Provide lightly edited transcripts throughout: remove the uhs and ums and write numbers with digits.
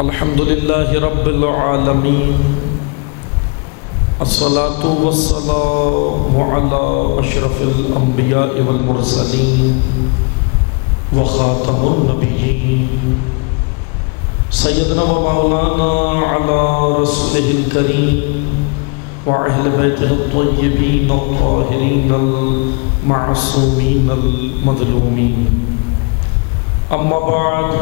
الحمدللہ رب العالمین، الصلاة والسلام علی اشرف الانبیاء والمرسلین وخاتم النبیین سیدنا و مولانا علی رسولہ الکریم وأہل بیتہ الطیبین الطاہرین المعصومین المظلومین، اما بعد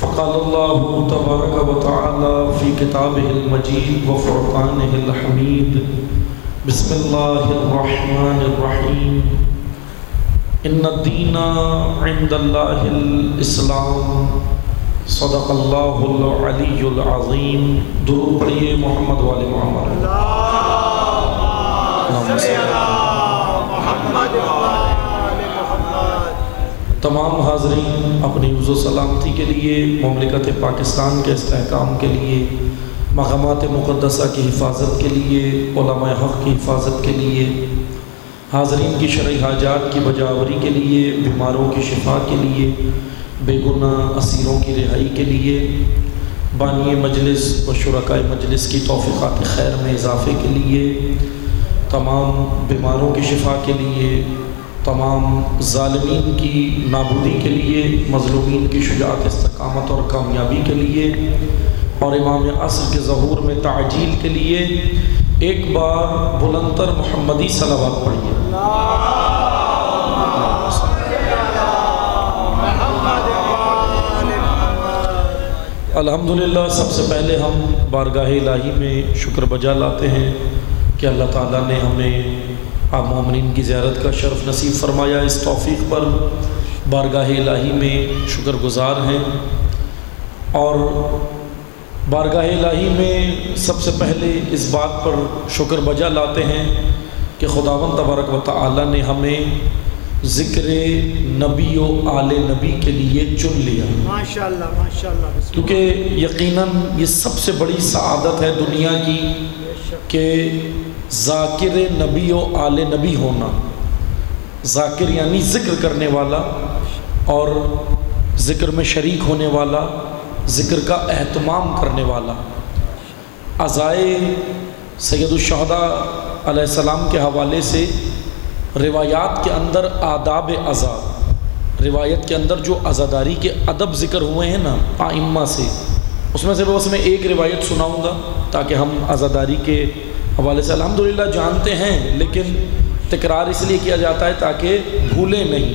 فقال اللہ تبارک و تعالی فی کتابہ المجید و فرقانہ الحمید، بسم اللہ الرحمن الرحیم، ان الدین عند اللہ الاسلام، صدق اللہ العلی العظیم۔ درود پڑھیے محمد وآل محمد۔ تمام حاضرین اپنی عز و سلامتی کے لیے، مملکت پاکستان کے استحکام کے لیے، مقامات مقدسہ کی حفاظت کے لیے، علماء حق کی حفاظت کے لیے، حاضرین کی شرعی حاجات کی بجاوری کے لیے، بیماروں کی شفا کے لیے، بے گناہ اسیروں کی رہائی کے لیے، بانی مجلس و شرکائے مجلس کی توفیقات خیر میں اضافے کے لیے، تمام بیماروں کی شفا کے لیے، تمام ظالمین کی نابودی کے لیے، مظلومین کی شجاعت استقامت اور کامیابی کے لیے، اور امام عصر کے ظہور میں تعجیل کے لیے ایک بار بلندتر محمدی صلوات پڑھیے۔ الحمدللہ سب سے پہلے ہم بارگاہ الہی میں شکر بجا لاتے ہیں کہ اللہ تعالیٰ نے ہمیں آپ مومنین کی زیارت کا شرف نصیب فرمایا۔ اس توفیق پر بارگاہ الہی میں شکر گزار ہیں، اور بارگاہ الہی میں سب سے پہلے اس بات پر شکر بجا لاتے ہیں کہ خداوند تبارک و تعالی نے ہمیں ذکر نبی و آل نبی کے لیے چن لیا۔ ماشاءاللہ ماشاءاللہ، کیونکہ یقیناً یہ سب سے بڑی سعادت ہے دنیا کی کہ ذاکر نبی و آل نبی ہونا۔ ذاکر یعنی ذکر کرنے والا، اور ذکر میں شریک ہونے والا، ذکر کا اہتمام کرنے والا۔ عزائے سید الشہداء علیہ السلام کے حوالے سے روایات کے اندر آداب عزا، روایت کے اندر جو عزاداری کے ادب ذکر ہوئے ہیں نا ائمہ سے، اس میں سے بس میں ایک روایت سناؤں گا تاکہ ہم عزاداری کے حوالے سے الحمدللہ جانتے ہیں، لیکن تکرار اس لیے کیا جاتا ہے تاکہ بھولیں نہیں۔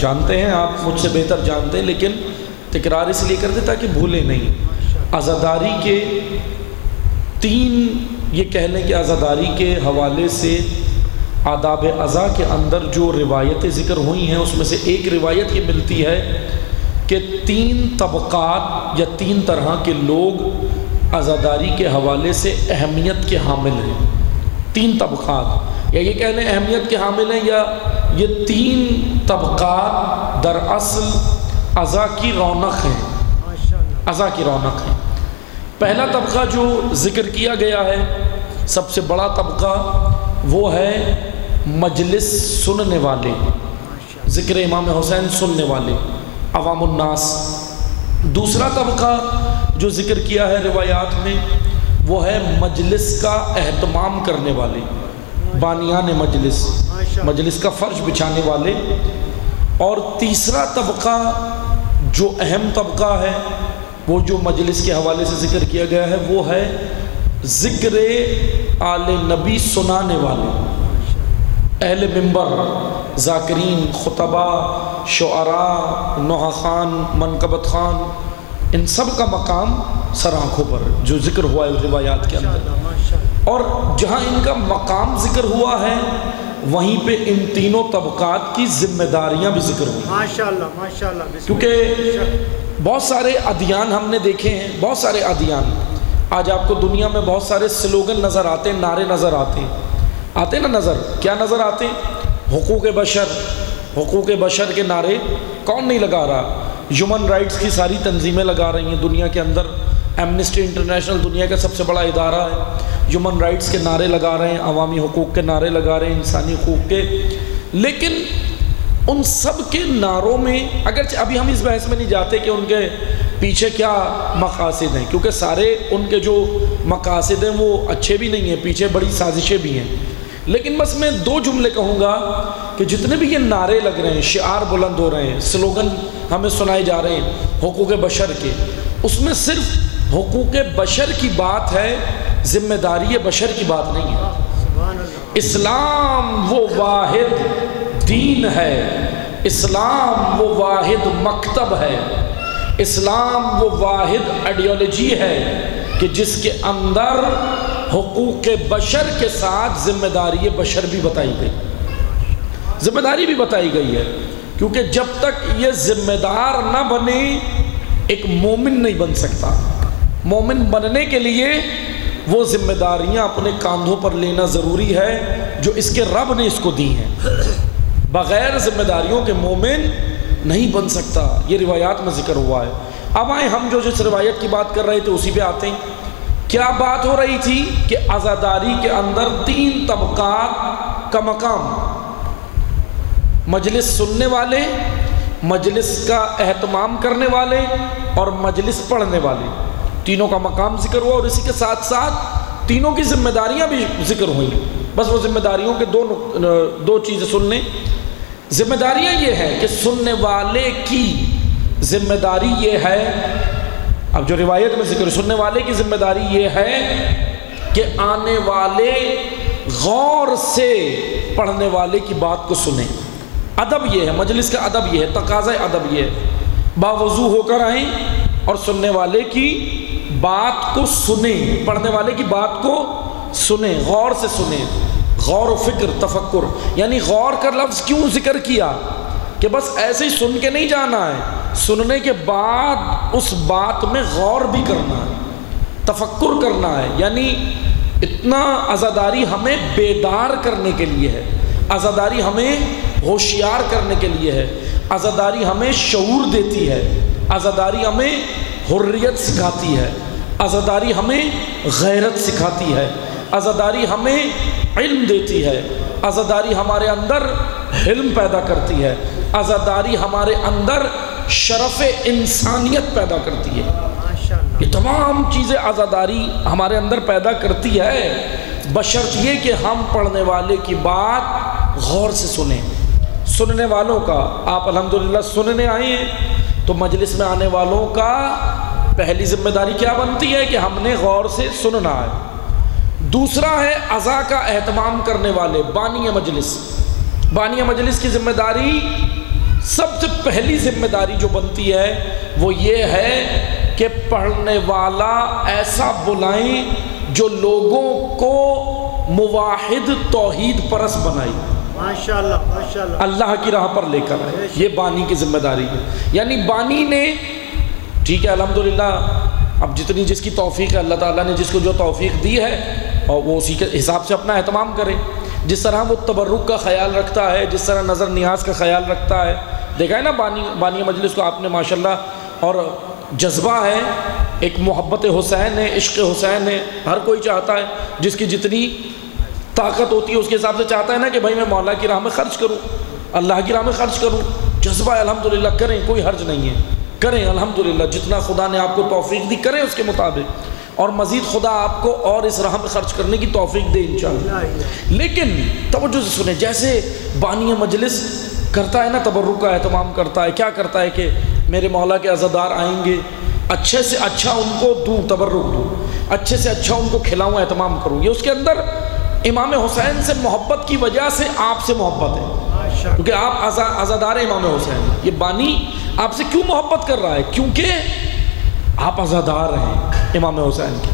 جانتے ہیں، آپ مجھ سے بہتر جانتے ہیں، لیکن تکرار اس لیے کرتے تاکہ بھولیں نہیں۔ عزاداری کے تین، یہ کہہ لیں کہ عزاداری کے حوالے سے آداب عزا کے اندر جو روایتیں ذکر ہوئی ہیں، اس میں سے ایک روایت یہ ملتی ہے کہ تین طبقات یا تین طرح کے لوگ عزاداری کے حوالے سے اہمیت کے حامل ہیں۔ تین طبقات، یا یہ کہہ لیں اہمیت کے حامل ہیں، یا یہ تین طبقات دراصل عزا کی رونق ہیں، عزا کی رونق ہیں۔ پہلا طبقہ جو ذکر کیا گیا ہے، سب سے بڑا طبقہ، وہ ہے مجلس سننے والے، ذکر امام حسین سننے والے، عوام الناس۔ دوسرا طبقہ جو ذکر کیا ہے روایات میں، وہ ہے مجلس کا اہتمام کرنے والے، بانیان مجلس، مجلس کا فرش بچھانے والے۔ اور تیسرا طبقہ جو اہم طبقہ ہے، وہ جو مجلس کے حوالے سے ذکر کیا گیا ہے، وہ ہے ذکر آل نبی سنانے والے، اہل منبر، ذاکرین، خطبہ، شعراء، نوحہ خان، منقبت خان، ان سب کا مقام سر آنکھوں پر جو ذکر ہوا ہے روایات کے اندر۔ اور جہاں ان کا مقام ذکر ہوا ہے، وہیں پہ ان تینوں طبقات کی ذمہ داریاں بھی ذکر ہوئی۔ ماشاءاللہ ماشاءاللہ، کیونکہ بہت سارے ادیان ہم نے دیکھے ہیں، بہت سارے ادیان، آج آپ کو دنیا میں بہت سارے سلوگن نظر آتے ہیں، نعرے نظر آتے ہیں نا نظر، کیا نظر آتے ہیں؟ حقوق بشر، حقوق بشر کے نعرے کون نہیں لگا رہا؟ ہیومن رائٹس کی ساری تنظیمیں لگا رہی ہیں دنیا کے اندر۔ ایمنسٹی انٹرنیشنل دنیا کا سب سے بڑا ادارہ ہے، ہیومن رائٹس کے نعرے لگا رہے ہیں، عوامی حقوق کے نعرے لگا رہے ہیں، انسانی حقوق کے۔ لیکن ان سب کے نعروں میں، اگرچہ ابھی ہم اس بحث میں نہیں جاتے کہ ان کے پیچھے کیا مقاصد ہیں، کیونکہ سارے ان کے جو مقاصد ہیں وہ اچھے بھی نہیں ہیں، پیچھے بڑی سازشیں بھی ہیں، لیکن بس میں 2 جملے کہوں گا کہ جتنے بھی یہ نعرے لگ رہے ہیں، شعار بلند ہو رہے ہیں، سلوگن ہمیں سنائے جا رہے ہیں حقوق بشر کے، اس میں صرف حقوق بشر کی بات ہے، ذمہ داری بشر کی بات نہیں ہے۔ اسلام وہ واحد دین ہے، اسلام وہ واحد مکتب ہے، اسلام وہ واحد آئیڈیالوجی ہے کہ جس کے اندر حقوق بشر کے ساتھ ذمہ داری بشر بھی بتائی گئی، ذمہ داری بھی بتائی گئی ہے، کیونکہ جب تک یہ ذمہ دار نہ بنے ایک مومن نہیں بن سکتا۔ مومن بننے کے لیے وہ ذمہ داریاں اپنے کاندھوں پر لینا ضروری ہے جو اس کے رب نے اس کو دی ہیں، بغیر ذمہ داریوں کے مومن نہیں بن سکتا، یہ روایات میں ذکر ہوا ہے۔ اب آئیں ہم جو جس روایت کی بات کر رہے تھے اسی پہ آتے ہیں۔ کیا بات ہو رہی تھی کہ عزاداری کے اندر 3 طبقات کا مقام، مجلس سننے والے، مجلس کا اہتمام کرنے والے اور مجلس پڑھنے والے، تینوں کا مقام ذکر ہوا، اور اسی کے ساتھ ساتھ تینوں کی ذمہ داریاں بھی ذکر ہوئیں۔ بس وہ ذمہ داریوں کے دو چیزیں سن لیں۔ ذمہ داریاں یہ ہے کہ سننے والے کی ذمہ داری یہ ہے، اب جو روایت میں ذکر، سننے والے کی ذمہ داری یہ ہے کہ آنے والے غور سے پڑھنے والے کی بات کو سنیں۔ ادب یہ ہے، مجلس کا ادب یہ ہے، تقاضۂ ادب یہ ہے، باوضو ہو کر آئیں اور سننے والے کی بات کو سنیں، پڑھنے والے کی بات کو سنیں، غور سے سنیں، غور و فکر، تفکر، یعنی غور کا لفظ کیوں ذکر کیا کہ بس ایسے ہی سن کے نہیں جانا ہے، سننے کے بعد اس بات میں غور بھی کرنا ہے، تفکر کرنا ہے، یعنی اتنا عزاداری ہمیں بیدار کرنے کے لیے ہے، عزاداری ہمیں ہوشیار کرنے کے لیے ہے، عزاداری ہمیں شعور دیتی ہے، عزاداری ہمیں حریت سکھاتی ہے، عزاداری ہمیں غیرت سکھاتی ہے، عزاداری ہمیں علم دیتی ہے، عزاداری ہمارے اندر حلم پیدا کرتی ہے، عزاداری ہمارے اندر شرف انسانیت پیدا کرتی ہے۔ یہ تمام چیزیں عزاداری ہمارے اندر پیدا کرتی ہے، بشرط یہ کہ ہم پڑھنے والے کی بات غور سے سنیں۔ سننے والوں کا، آپ الحمدللہ سننے آئے ہیں تو مجلس میں آنے والوں کا پہلی ذمہ داری کیا بنتی ہے کہ ہم نے غور سے سننا ہے۔ دوسرا ہے عزا کا اہتمام کرنے والے، بانی مجلس، بانی مجلس کی ذمہ داری، سب سے پہلی ذمہ داری جو بنتی ہے وہ یہ ہے کہ پڑھنے والا ایسا بلائیں جو لوگوں کو موحد توحید پرست بنائی، ماشاءاللہ ماشاءاللہ، اللہ کی راہ پر لے کر آئے۔ یہ بانی کی ذمہ داری ہے، یعنی بانی نے، ٹھیک ہے الحمدللہ، اب جتنی جس کی توفیق ہے، اللہ تعالیٰ نے جس کو جو توفیق دی ہے اور وہ اسی کے حساب سے اپنا اہتمام کرے، جس طرح وہ تبرک کا خیال رکھتا ہے، جس طرح نظر نیاز کا خیال رکھتا ہے، دیکھا ہے نا بانی مجلس کو آپ نے ماشاءاللہ، اور جذبہ ہے، ایک محبت حسین ہے، عشق حسین ہے، ہر کوئی چاہتا ہے، جس کی جتنی طاقت ہوتی ہے اس کے حساب سے چاہتا ہے نا کہ بھائی میں مولا کی راہ میں خرچ کروں، اللہ کی راہ میں خرچ کروں، جذبہ ہے الحمدللہ، کریں، کوئی حرج نہیں ہے، کریں الحمدللہ، جتنا خدا نے آپ کو توفیق دی کریں اس کے مطابق، اور مزید خدا آپ کو اور اس راہ میں خرچ کرنے کی توفیق دے انشاءاللہ۔ لیکن توجہ سے سنیں، جیسے بانی مجلس کرتا ہے نا، تبرک کا اہتمام کرتا ہے، کیا کرتا ہے کہ میرے مولا کے عزادار آئیں گے، اچھے سے اچھا ان کو دوں، تبرک دوں، اچھے سے اچھا ان کو کھلاؤں، اہتمام کروں، یہ اس کے اندر امام حسین سے محبت کی وجہ سے آپ سے محبت ہے، کیونکہ آپ عزادار امام حسین، یہ بانی آپ سے کیوں محبت کر رہا ہے؟ کیونکہ آپ عزادار ہیں امام حسین کی۔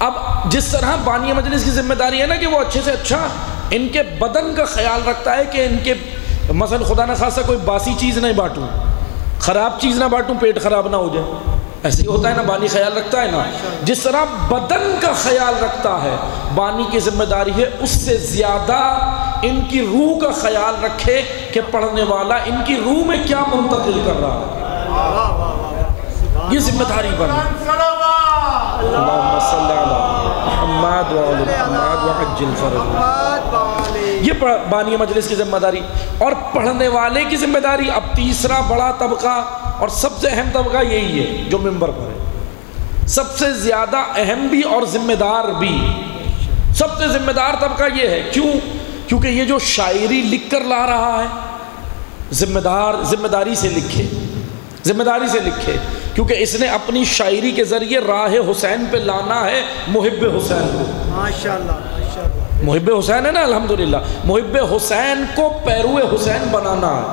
اب جس طرح بانی مجلس کی ذمہ داری ہے نا کہ وہ اچھے سے اچھا ان کے بدن کا خیال رکھتا ہے کہ ان کے مثلا خدا نہ خاصہ کوئی باسی چیز نہیں بانٹوں، خراب چیز نہ بانٹوں، پیٹ خراب نہ ہو جائے، ایسے ہی ہوتا ہے نا، بانی خیال رکھتا ہے نا، جس طرح بدن کا خیال رکھتا ہے، بانی کی ذمہ داری ہے اس سے زیادہ ان کی روح کا خیال رکھے کہ پڑھنے والا ان کی روح میں کیا منتقل کر رہا ہے، یہ ذمہ داری بنی۔ اللہم صلی علی محمد وعلی محمد وعجل فرج۔ یہ بانی مجلس کی ذمہ داری، اور پڑھنے والے کی ذمہ داری۔ اب تیسرا بڑا طبقہ اور سب سے اہم طبقہ یہی ہے جو ممبر پر ہے، سب سے زیادہ اہم بھی اور ذمہ دار بھی۔ سب سے ذمہ دار طبقہ یہ ہے، کیوں؟ کیونکہ یہ جو شاعری لکھ کر لا رہا ہے، ذمہ داری سے لکھے، ذمہ داری سے لکھے، کیونکہ اس نے اپنی شاعری کے ذریعے راہ حسین پہ لانا ہے محب حسین کو۔ ماشاءاللہ ماشاءاللہ، محب حسین ہے نا، الحمدللہ، محب حسین کو پیرو حسین بنانا ہے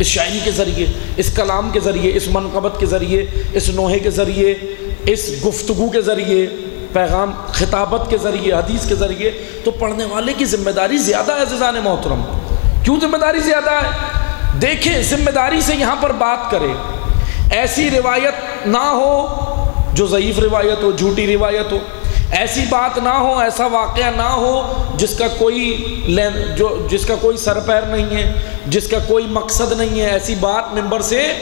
اس شاعری کے ذریعے، اس کلام کے ذریعے، اس منقبت کے ذریعے، اس نوحے کے ذریعے، اس گفتگو کے ذریعے، پیغام خطابت کے ذریعے، حدیث کے ذریعے۔ تو پڑھنے والے کی ذمہ داری زیادہ ہے عزیزان محترم۔ کیوں ذمہ داری زیادہ ہے؟ دیکھیں، ذمہ داری سے یہاں پر بات کرے، ایسی روایت نہ ہو جو ضعیف روایت ہو، جھوٹی روایت ہو، ایسی بات نہ ہو، ایسا واقعہ نہ ہو جس کا کوئی سر پیر نہیں ہے، جس کا کوئی مقصد نہیں ہے، ایسی بات ممبر سے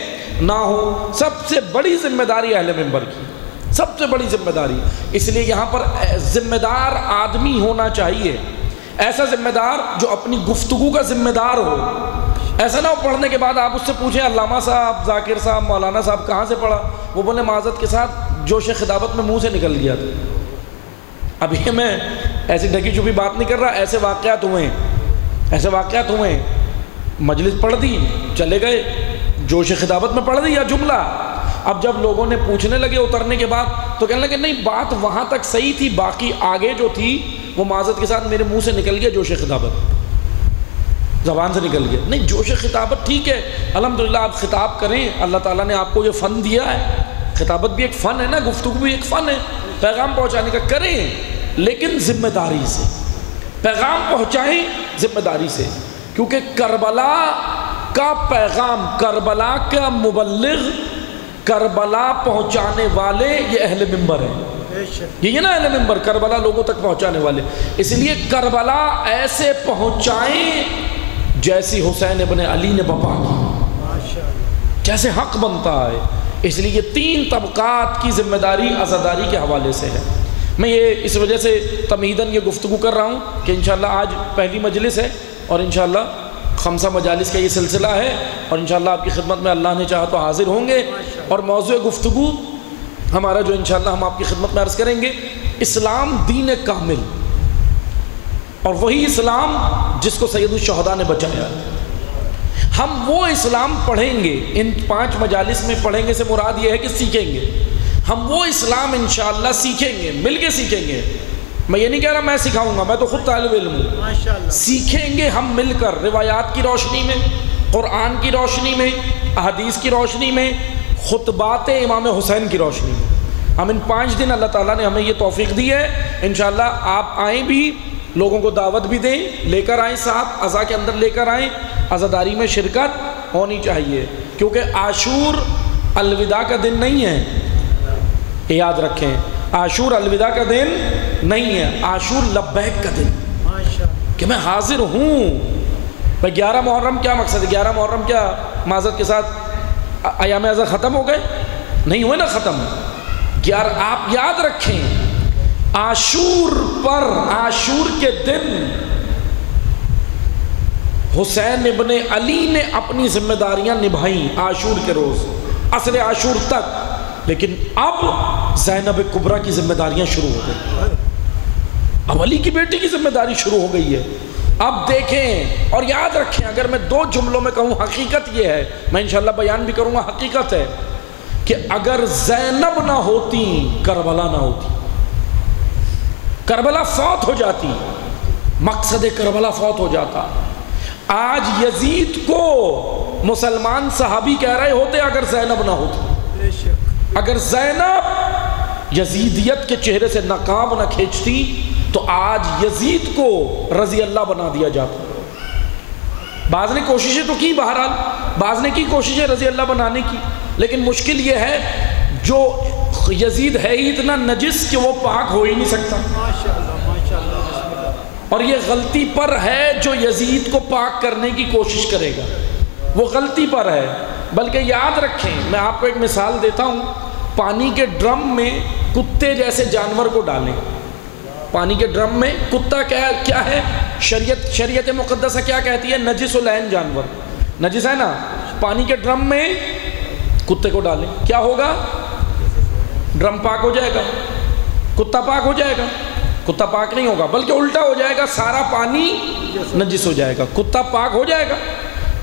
نہ ہو۔ سب سے بڑی ذمہ داری اہل ممبر کی، سب سے بڑی ذمہ داری۔ اس لیے یہاں پر ذمہ دار آدمی ہونا چاہیے، ایسا ذمہ دار جو اپنی گفتگو کا ذمہ دار ہو۔ ایسا نہ ہو پڑھنے کے بعد آپ اس سے پوچھیں علامہ صاحب، ذاکر صاحب، مولانا صاحب کہاں سے پڑھا، وہ بولے معذرت کے ساتھ جوش خطابت میں منہ سے نکل گیا تھا۔ اب یہ میں ایسی ڈھکی چھپی بات نہیں کر رہا، ایسے واقعات ہوئے، مجلس پڑھ دی، چلے گئے، جوش خطابت میں پڑھ دیا جملہ۔ اب جب لوگوں نے پوچھنے لگے اترنے کے بعد تو کہنے لگے نہیں، بات وہاں تک صحیح تھی، باقی آگے جو تھی وہ معذرت کے ساتھ میرے منہ سے نکل گیا، جوش خطابت زبان سے نکل گیا۔ نہیں، جوش خطابت ٹھیک ہے، الحمدللہ آپ خطاب کریں، اللہ تعالیٰ نے آپ کو یہ فن دیا ہے، خطابت بھی ایک فن ہے نا، گفتگو بھی ایک فن ہے، پیغام پہنچانے کا کریں، لیکن ذمہ داری سے پیغام پہنچائیں، ذمہ داری سے، کیونکہ کربلا کا پیغام، کربلا کا مبلغ، کربلا پہنچانے والے یہ اہل ممبر ہیں۔ یہ نا اہل ممبر، کربلا لوگوں تک پہنچانے والے۔ اس لیے کربلا ایسے پہنچائیں جیسی حسین ابن علی نے بپا کی، جیسے حق بنتا ہے۔ اس لیے یہ تین طبقات کی ذمہ داری عزاداری کے حوالے سے ہے۔ میں یہ اس وجہ سے تمہیداً یہ گفتگو کر رہا ہوں کہ انشاءاللہ آج پہلی مجلس ہے اور انشاءاللہ 5 مجالس کا یہ سلسلہ ہے، اور انشاءاللہ آپ کی خدمت میں اللہ نے چاہا تو حاضر ہوں گے، اور موضوع گفتگو ہمارا جو انشاءاللہ ہم آپ کی خدمت میں عرض کریں گے، اسلام دین کامل، اور وہی اسلام جس کو سید الشہداء نے بچایا۔ ہم وہ اسلام پڑھیں گے، ان 5 مجالس میں پڑھیں گے سے مراد یہ ہے کہ سیکھیں گے، ہم وہ اسلام انشاءاللہ سیکھیں گے، مل کے سیکھیں گے۔ میں یہ نہیں کہہ رہا میں سکھاؤں گا، میں تو خود طالب علم ہوں، سیکھیں گے ہم مل کر، روایات کی روشنی میں، قرآن کی روشنی میں، احادیث کی روشنی میں، خطبات امام حسین کی روشنی میں۔ ہم ان 5 دن اللہ تعالیٰ نے ہمیں یہ توفیق دی ہے، انشاءاللہ آپ آئیں بھی، لوگوں کو دعوت بھی دیں، لے کر آئیں، ساتھ عزا کے اندر لے کر آئیں، عزاداری میں شرکت ہونی چاہیے، کیونکہ عاشور الوداع کا دن نہیں ہے، یاد رکھیں، عاشور الوداع کا دن نہیں ہے، عاشور لبیک کا دن، کہ میں حاضر ہوں۔ 11 محرم کیا مقصد ہے؟ 11 محرم کیا معذرت کے ساتھ ایام ازا ختم ہو گئے؟ نہیں ہوئے نا ختم۔ آپ یاد رکھیں، عاشور پر، عاشور کے دن حسین ابن علی نے اپنی ذمہ داریاں نبھائیں، عاشور کے روز، اصل عاشور تک، لیکن اب زینب کبریٰ کی ذمہ داریاں شروع ہو گئی، اب علی کی بیٹی کی ذمہ داری شروع ہو گئی ہے۔ اب دیکھیں اور یاد رکھیں، اگر میں 2 جملوں میں کہوں، حقیقت یہ ہے، میں انشاءاللہ بیان بھی کروں گا، حقیقت ہے کہ اگر زینب نہ ہوتی، کربلا نہ ہوتی، کربلا فوت ہو جاتی، مقصد کربلا فوت ہو جاتا۔ آج یزید کو مسلمان صحابی کہہ رہے ہوتے اگر زینب نہ ہوتی، اگر زینب یزیدیت کے چہرے سے نقاب نہ کھینچتی تو آج یزید کو رضی اللہ بنا دیا جاتا۔ بعض نے کوششیں تو کی، بہرحال بعض نے کی کوششیں رضی اللہ بنانے کی، لیکن مشکل یہ ہے جو یزید ہے ہی اتنا نجس کہ وہ پاک ہو ہی نہیں سکتا، اور یہ غلطی پر ہے جو یزید کو پاک کرنے کی کوشش کرے گا، وہ غلطی پر ہے۔ بلکہ یاد رکھیں، میں آپ کو ایک مثال دیتا ہوں، پانی کے ڈرم میں کتے جیسے جانور کو ڈالیں، پانی کے ڈرم میں کتا کیا ہے؟ شریعت مقدسہ کیا کہتی ہے؟ نجس العین جانور نجس ہے نا، پانی کے ڈرم میں کتے کو ڈالیں، کیا ہوگا؟ ڈرم پاک ہو جائے گا، کتا پاک ہو جائے گا؟ کتا پاک نہیں ہوگا، بلکہ الٹا ہو جائے گا، سارا پانی نجس ہو جائے گا، کتا پاک ہو جائے گا۔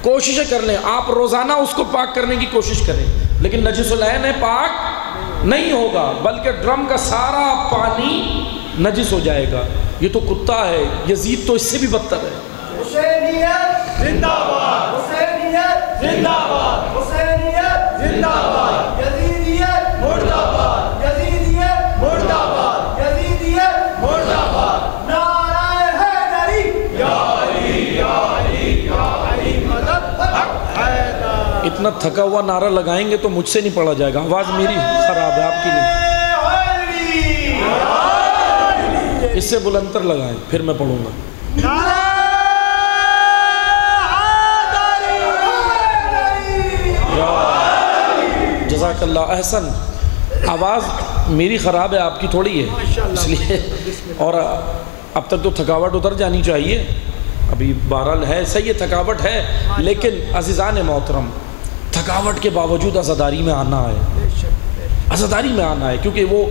کوششیں کر لیں آپ، روزانہ اس کو پاک کرنے کی کوشش کریں، لیکن نجس العین ہے، پاک نہیں ہوگا، بلکہ ڈرم کا سارا پانی نجس ہو جائے گا۔ یہ تو کتا ہے، یزید تو اس سے بھی بدتر ہے۔ حسینیت زندہ باد، حسینیت زندہ باد، حسینیت زندہ باد، یزیدیت مرد آباد، یزیدیت مرد آباد، یزیدیت مرد آباد، نعرہ حیدری یا علی یا علی یا علی مدد حق حیدر۔ اتنا تھکا ہوا نعرہ لگائیں گے تو مجھ سے نہیں پڑھا جائے گا، آواز میری خراب ہے، آپ کی نہیں۔ اس سے بلندتر لگائیں پھر میں پڑھوں گا۔ جزاک اللہ احسن۔ آواز میری خراب ہے، آپ کی تھوڑی ہے، اس لیے، اور اب تک تو تھکاوٹ اتر جانی چاہیے، ابھی بہرحال ہے صحیح ہے، تھکاوٹ ہے، لیکن عزیزان محترم تھکاوٹ کے باوجود عزاداری میں آنا ہے، عزاداری میں آنا ہے، کیونکہ وہ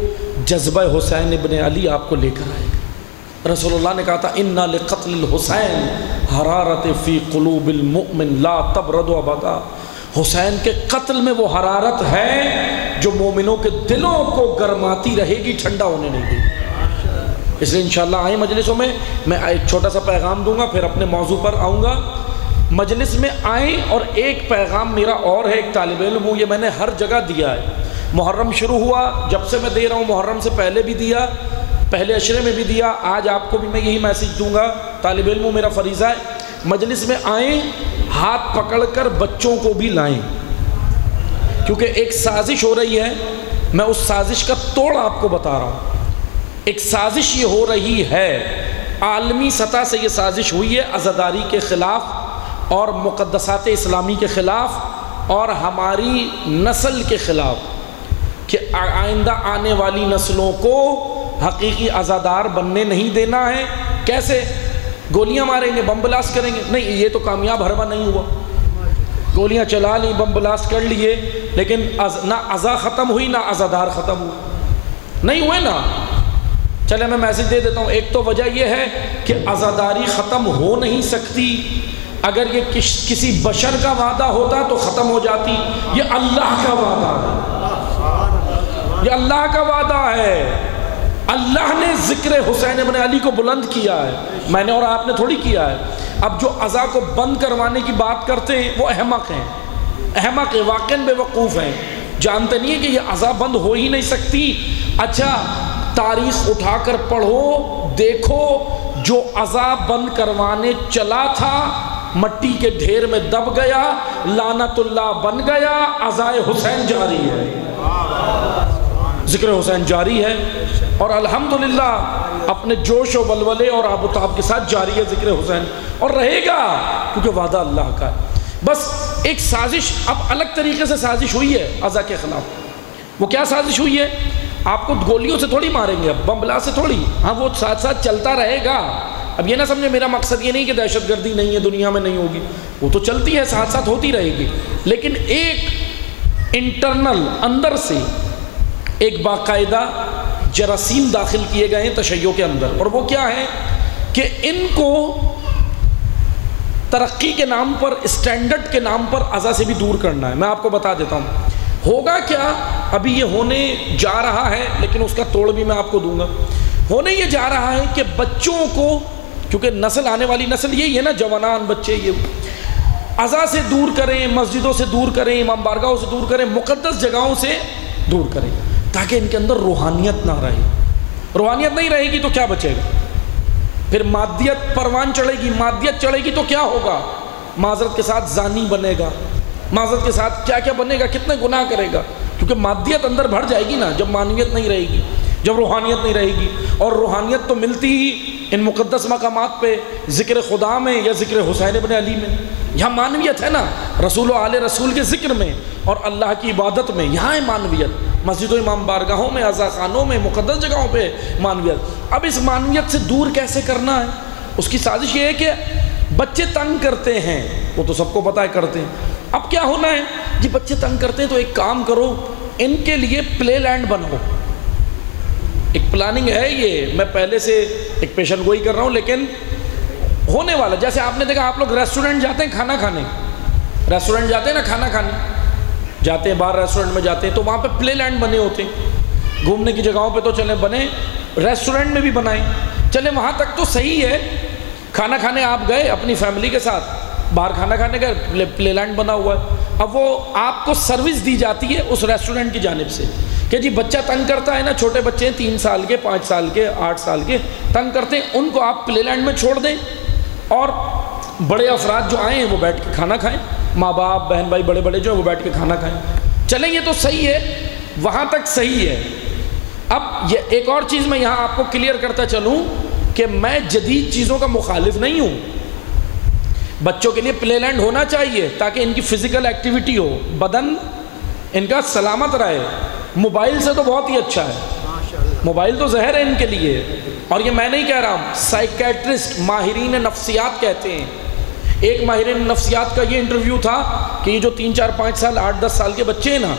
جذبہ حسین ابن علی آپ کو لے کر آئے گا۔ رسول اللہ نے کہا تھا اِنَّا لِقَتْلِ الْحُسَيْنِ حَرَارَةٍ فِي قُلُوبِ الْمُؤْمِنِ لَا تَبْرَدُ أَبَدًا۔ حسین کے قتل میں وہ حرارت ہے جو مومنوں کے دلوں کو گرماتی رہے گی، ٹھنڈا ہونے نہیں دے گی۔ اس لیے انشاءاللہ آئیں مجلسوں میں ایک چھوٹا سا پیغام دوں گا، پھر اپنے موضوع پر آؤں گا۔ مجلس میں آئیں، اور ایک پیغام میرا اور ہے، ایک طالب علم ہوں، یہ میں نے ہر جگہ دیا ہے۔ محرم شروع ہوا جب سے میں دے رہا ہوں، محرم سے پہلے بھی دیا، پہلے عشرے میں بھی دیا، آج آپ کو بھی میں یہی میسیج دوں گا، طالب علم ہوں، میرا فریضہ ہے مجلس میں آئیں، ہاتھ پکڑ کر بچوں کو بھی لائیں، کیونکہ ایک سازش ہو رہی ہے، میں اس سازش کا توڑ آپ کو بتا رہا ہوں۔ ایک سازش یہ ہو رہی ہے، عالمی سطح سے یہ سازش ہوئی ہے عزاداری کے خلاف اور مقدسات اسلامی کے خلاف اور ہماری نسل کے خلاف، کہ آئندہ آنے والی نسلوں کو حقیقی عزادار بننے نہیں دینا ہے۔ کیسے؟ گولیاں ماریں گے، بم بلاسٹ کریں گے؟ نہیں، یہ تو کامیاب ہربا نہیں ہوا، گولیاں چلا لی، بم بلاسٹ کر لیے، لیکن نہ عزا ختم ہوئی نہ عزادار ختم ہوئی، نہیں ہوئے نا۔ چلے میں میسیج دے دیتا ہوں، ایک تو وجہ یہ ہے کہ عزاداری ختم ہو نہیں سکتی، اگر یہ کسی بشر کا وعدہ ہوتا تو ختم ہو جاتی، یہ اللہ کا وعدہ ہے، یہ اللہ کا وعدہ ہے۔ اللہ نے ذکر حسین ابن علی کو بلند کیا ہے، میں نے اور آپ نے تھوڑی کیا ہے۔ اب جو عزا کو بند کروانے کی بات کرتے ہیں وہ احمق ہیں، احمق ہیں، واقعاً بے وقوف ہیں، جانتے نہیں ہیں کہ یہ عزا بند ہو ہی نہیں سکتی۔ اچھا تاریخ اٹھا کر پڑھو، دیکھو جو عزا بند کروانے چلا تھا مٹی کے ڈھیر میں دب گیا، لعنت اللہ بن گیا، عزائے حسین جاری ہے، ذکر حسین جاری ہے، اور الحمدللہ اپنے جوش و ولولے اور آب و تاب کے ساتھ جاری ہے ذکر حسین، اور رہے گا، کیونکہ وعدہ اللہ کا ہے۔ بس ایک سازش اب الگ طریقے سے سازش ہوئی ہے عزا کے خلاف۔ وہ کیا سازش ہوئی ہے؟ آپ کو گولیوں سے تھوڑی ماریں گے، اب بم بلاسٹ سے تھوڑی، ہاں وہ ساتھ ساتھ چلتا رہے گا۔ اب یہ نہ سمجھے میرا مقصد یہ نہیں کہ دہشت گردی نہیں ہے دنیا میں، نہیں ہوگی، وہ تو چلتی ہے، ساتھ ساتھ ہوتی رہے گی، لیکن ایک انٹرنل اندر سے ایک باقاعدہ جراثیم داخل کیے گئے ہیں تشیع کے اندر، اور وہ کیا ہے کہ ان کو ترقی کے نام پر، اسٹینڈرڈ کے نام پر عزا سے بھی دور کرنا ہے۔ میں آپ کو بتا دیتا ہوں ہوگا کیا، ابھی یہ ہونے جا رہا ہے، لیکن اس کا توڑ بھی میں آپ کو دوں گا۔ ہونے یہ جا رہا ہے کہ بچوں کو، کیونکہ نسل آنے والی نسل یہی ہے نا، جوانان بچے، یہ عزا سے دور کریں، مسجدوں سے دور کریں، امام بارگاہوں سے دور کریں، مقدس جگہوں سے دور کریں، تاکہ ان کے اندر روحانیت نہ رہے۔ روحانیت نہیں رہے گی تو کیا بچے گا؟ پھر مادیت پروان چڑھے گی، مادیت چڑھے گی تو کیا ہوگا؟ معذرت کے ساتھ زانی بنے گا، معذرت کے ساتھ کیا کیا بنے گا، کتنے گناہ کرے گا، کیونکہ مادیت اندر بڑھ جائے گی نا جب معنویت نہیں رہے گی، جب روحانیت نہیں رہے گی۔ اور روحانیت تو ملتی ہی ان مقدس مقامات پہ، ذکر خدا میں یا ذکر حسین ابن علی میں، یہاں معنویت ہے نا، رسول و آل رسول کے ذکر میں اور اللہ کی عبادت میں، یہاں ہے معنویت، مسجد و امام بارگاہوں میں، عزا خانوں میں، مقدس جگہوں پہ معنویت۔ اب اس معنویت سے دور کیسے کرنا ہے؟ اس کی سازش یہ ہے کہ بچے تنگ کرتے ہیں، وہ تو سب کو پتہ ہے کرتے ہیں، اب کیا ہونا ہے جی بچے تنگ کرتے ہیں تو ایک کام کرو، ان کے لیے پلے لینڈ بناؤ۔ ایک پلاننگ ہے، یہ میں پہلے سے ایک پیشن گوئی کر رہا ہوں لیکن ہونے والا۔ جیسے آپ نے دیکھا آپ لوگ ریسٹورنٹ جاتے ہیں کھانا کھانے، ریسٹورنٹ جاتے ہیں نا کھانا کھانے جاتے ہیں، باہر ریسٹورنٹ میں جاتے ہیں تو وہاں پہ پلے لینڈ بنے ہوتے ہیں، گھومنے کی جگہوں پہ تو چلیں بنے، ریسٹورنٹ میں بھی بنائیں، چلیں وہاں تک تو صحیح ہے۔ کھانا کھانے آپ گئے اپنی فیملی کے ساتھ، باہر کھانا کھانے گئے، پلے لینڈ بنا ہوا ہے، اب وہ آپ کو سروس دی جاتی ہے اس ریسٹورنٹ کی جانب سے کہ جی بچہ تنگ کرتا ہے نا، چھوٹے بچے ہیں 3 سال کے 5 سال کے 8 سال کے تنگ کرتے ہیں، ان کو آپ پلے لینڈ میں چھوڑ دیں اور بڑے افراد جو آئے ہیں وہ بیٹھ کے کھانا کھائیں، ماں باپ بہن بھائی بڑے بڑے جو ہیں وہ بیٹھ کے کھانا کھائیں۔ چلیں یہ تو صحیح ہے، وہاں تک صحیح ہے۔ اب یہ ایک اور چیز میں یہاں آپ کو کلیئر کرتا چلوں کہ میں جدید چیزوں کا مخالف نہیں ہوں، بچوں کے لیے پلے لینڈ ہونا چاہیے تاکہ ان کی فزیکل ایکٹیویٹی ہو، بدن ان کا سلامت رہے۔ موبائل سے تو بہت ہی اچھا ہے، موبائل تو زہر ہے ان کے لیے، اور یہ میں نہیں کہہ رہا ہوں، سائیکیٹرسٹ ماہرین نفسیات کہتے ہیں۔ ایک ماہرین نفسیات کا یہ انٹرویو تھا کہ یہ جو 3 4 5 سال 8 10 سال کے بچے ہیں نا،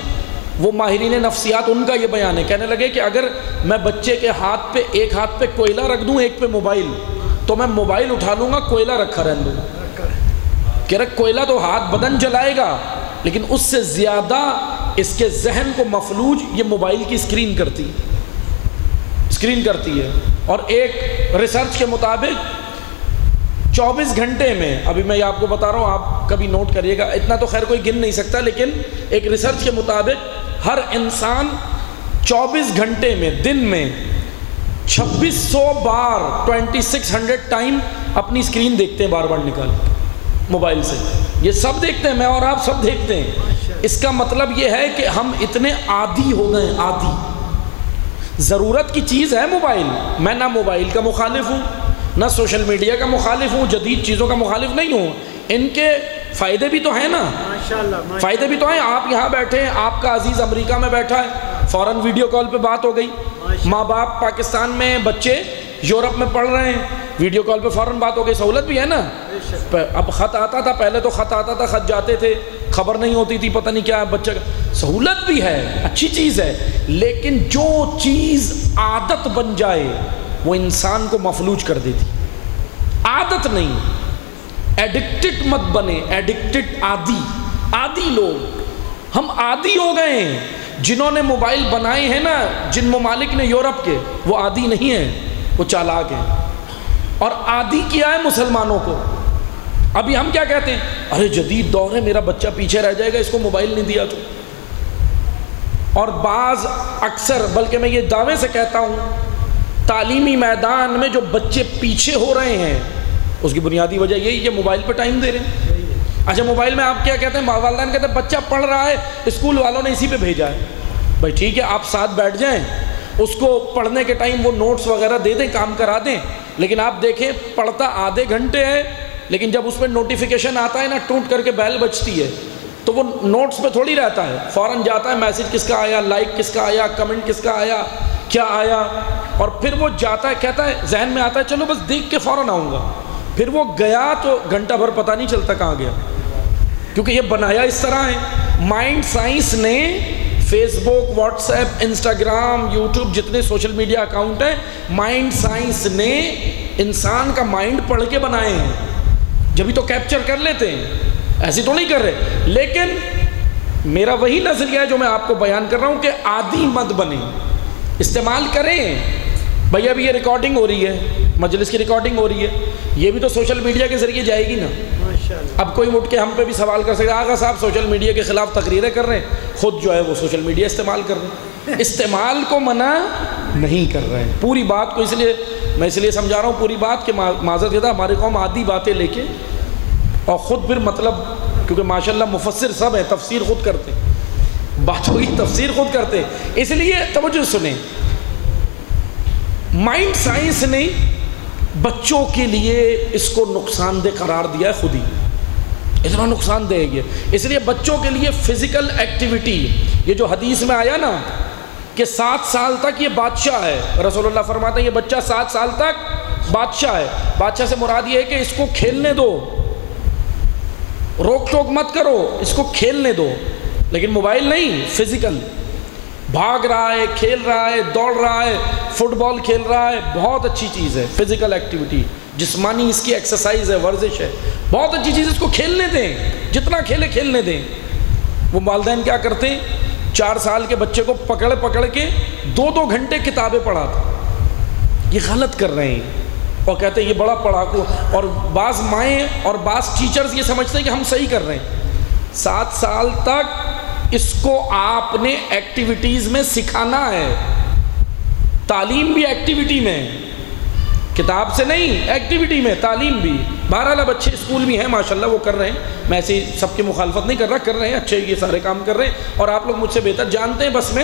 وہ ماہرین نفسیات ان کا یہ بیان ہے، کہنے لگے کہ اگر میں بچے کے ہاتھ پہ ایک ہاتھ پہ کوئلہ رکھ دوں ایک پہ موبائل، تو میں موبائل اٹھا لوں گا کوئلہ رکھا رہنے دوں، کہ کوئلہ تو ہاتھ بدن جلائے گا لیکن اس سے زیادہ اس کے ذہن کو مفلوج یہ موبائل کی اسکرین کرتی ہے۔ اور ایک ریسرچ کے مطابق 24 گھنٹے میں، ابھی میں یہ آپ کو بتا رہا ہوں آپ کبھی نوٹ کریے گا، اتنا تو خیر کوئی گن نہیں سکتا، لیکن ایک ریسرچ کے مطابق ہر انسان 24 گھنٹے میں دن میں 2600 بار 2600 ٹائم اپنی اسکرین دیکھتے ہیں، بار بار نکال موبائل سے، یہ سب دیکھتے ہیں، میں اور آپ سب دیکھتے ہیں۔ اس کا مطلب یہ ہے کہ ہم اتنے عادی ہو گئے ہیں، عادی۔ ضرورت کی چیز ہے موبائل، میں نہ موبائل کا مخالف ہوں نہ سوشل میڈیا کا مخالف ہوں، جدید چیزوں کا مخالف نہیں ہوں، ان کے فائدے بھی تو ہیں نا، فائدے بھی تو ہیں۔ آپ یہاں بیٹھے ہیں، آپ کا عزیز امریکہ میں بیٹھا ہے، فوراً ویڈیو کال پہ بات ہو گئی، ماں باپ پاکستان میں، بچے یورپ میں پڑھ رہے ہیں، ویڈیو کال پہ فوراً بات ہو گئی، سہولت بھی ہے نا۔ اب خط آتا تھا، پہلے تو خط آتا تھا، خط جاتے تھے، خبر نہیں ہوتی تھی، پتہ نہیں کیا بچہ کا، سہولت بھی ہے، اچھی چیز ہے، لیکن جو چیز عادت بن جائے وہ انسان کو مفلوج کر دیتی، عادت نہیں، ایڈکٹڈ مت بنے، ایڈکٹڈ عادی لوگ، ہم عادی ہو گئے ہیں۔ جنہوں نے موبائل بنائے ہیں نا، جن ممالک نے یورپ کے، وہ عادی نہیں ہیں، وہ چالاک ہیں، اور عادی کیا ہے مسلمانوں کو۔ ابھی ہم کیا کہتے ہیں، ارے جدید دور ہے، میرا بچہ پیچھے رہ جائے گا، اس کو موبائل نہیں دیا تو۔ اور بعض اکثر، بلکہ میں یہ دعوے سے کہتا ہوں، تعلیمی میدان میں جو بچے پیچھے ہو رہے ہیں اس کی بنیادی وجہ یہی کہ موبائل پہ ٹائم دے رہے ہیں۔ اچھا موبائل میں آپ کیا کہتے ہیں، والدین کہتے ہیں بچہ پڑھ رہا ہے، اسکول والوں نے اسی پہ بھیجا ہے، بھائی ٹھیک ہے آپ ساتھ بیٹھ جائیں، اس کو پڑھنے کے ٹائم وہ نوٹس وغیرہ دے دیں، کام کرا دیں، لیکن آپ دیکھیں پڑھتا آدھے گھنٹے ہے، لیکن جب اس پہ نوٹیفیکیشن آتا ہے نا، ٹوٹ کر کے بیل بجتی ہے، تو وہ نوٹس پہ تھوڑی رہتا ہے، فوراً جاتا ہے میسج کس کا آیا، لائک کس کا آیا، کمنٹ کس کا آیا، کیا آیا، اور پھر وہ جاتا ہے، کہتا ہے ذہن میں آتا ہے چلو بس دیکھ کے فوراً آؤں گا، پھر وہ گیا تو گھنٹہ بھر پتہ نہیں چلتا کہاں گیا، کیونکہ یہ بنایا اس طرح ہے۔ مائنڈ سائنس نے فیس بک، واٹس ایپ، انسٹاگرام، یوٹیوب، جتنے سوشل میڈیا اکاؤنٹ ہیں، مائنڈ سائنس نے انسان کا مائنڈ پڑھ کے بنائے ہیں، جبھی تو کیپچر کر لیتے ہیں، ایسی تو نہیں کر رہے۔ لیکن میرا وہی نظریہ ہے جو میں آپ کو بیان کر رہا ہوں کہ عادی مت بنیں، استعمال کریں۔ بھئی ابھی یہ ریکارڈنگ ہو رہی ہے، مجلس کی ریکارڈنگ ہو رہی ہے، یہ بھی تو سوشل میڈیا کے ذریعے جائے گی نا۔ اب کوئی اٹھ کے ہم پہ بھی سوال کر سکتا ہے، آغا صاحب سوشل میڈیا کے خلاف تقریریں کر رہے ہیں، خود جو ہے وہ سوشل میڈیا استعمال کر رہے ہیں، استعمال کو منع نہیں کر رہے ہیں۔ پوری بات کو میں اس لیے سمجھا رہا ہوں پوری بات کہ معذرت یہ ہماری قوم عادی باتیں لے کے اور خود پھر مطلب، کیونکہ ماشاءاللہ مفسر سب ہیں، تفسیر خود کرتے ہیں، باتوں کی تفسیر خود کرتے ہیں، اس لیے توجہ سنیں، مائنڈ سائنس نے بچوں کے لیے اس کو نقصان دہ قرار دیا ہے، خود ہی اتنا نقصان دہ ہے، اس لیے بچوں کے لیے فزیکل ایکٹیویٹی، یہ جو حدیث میں آیا نا کہ 7 سال تک یہ بادشاہ ہے، رسول اللہ فرماتے ہیں یہ بچہ 7 سال تک بادشاہ ہے. بادشاہ سے مراد یہ ہے کہ اس کو کھیلنے دو, روک ٹوک مت کرو, اس کو کھیلنے دو, لیکن موبائل نہیں, فزیکل. بھاگ رہا ہے, کھیل رہا ہے, دوڑ رہا ہے, فٹ بال کھیل رہا ہے, بہت اچھی چیز ہے. فزیکل ایکٹیویٹی, جسمانی اس کی ایکسرسائز ہے, ورزش ہے, بہت اچھی چیز. اس کو کھیلنے دیں, جتنا کھیلے کھیلنے دیں. وہ والدین کیا کرتے ہیں, 4 سال کے بچے کو پکڑ کے 2 گھنٹے کتابیں پڑھاتے. یہ غلط کر رہے ہیں اور کہتے ہیں یہ بڑا پڑھاکو. اور بعض مائیں اور بعض ٹیچرز یہ سمجھتے ہیں کہ ہم صحیح کر رہے ہیں. 7 سال تک اس کو آپ نے ایکٹیویٹیز میں سکھانا ہے. تعلیم بھی ایکٹیویٹی میں, کتاب سے نہیں, ایکٹیویٹی میں تعلیم بھی. بہرحال بچے اسکول بھی ہیں ماشاءاللہ, وہ کر رہے ہیں, میں ایسی سب کی مخالفت نہیں کر رہا, کر رہے ہیں اچھے, یہ سارے کام کر رہے ہیں, اور آپ لوگ مجھ سے بہتر جانتے ہیں. بس میں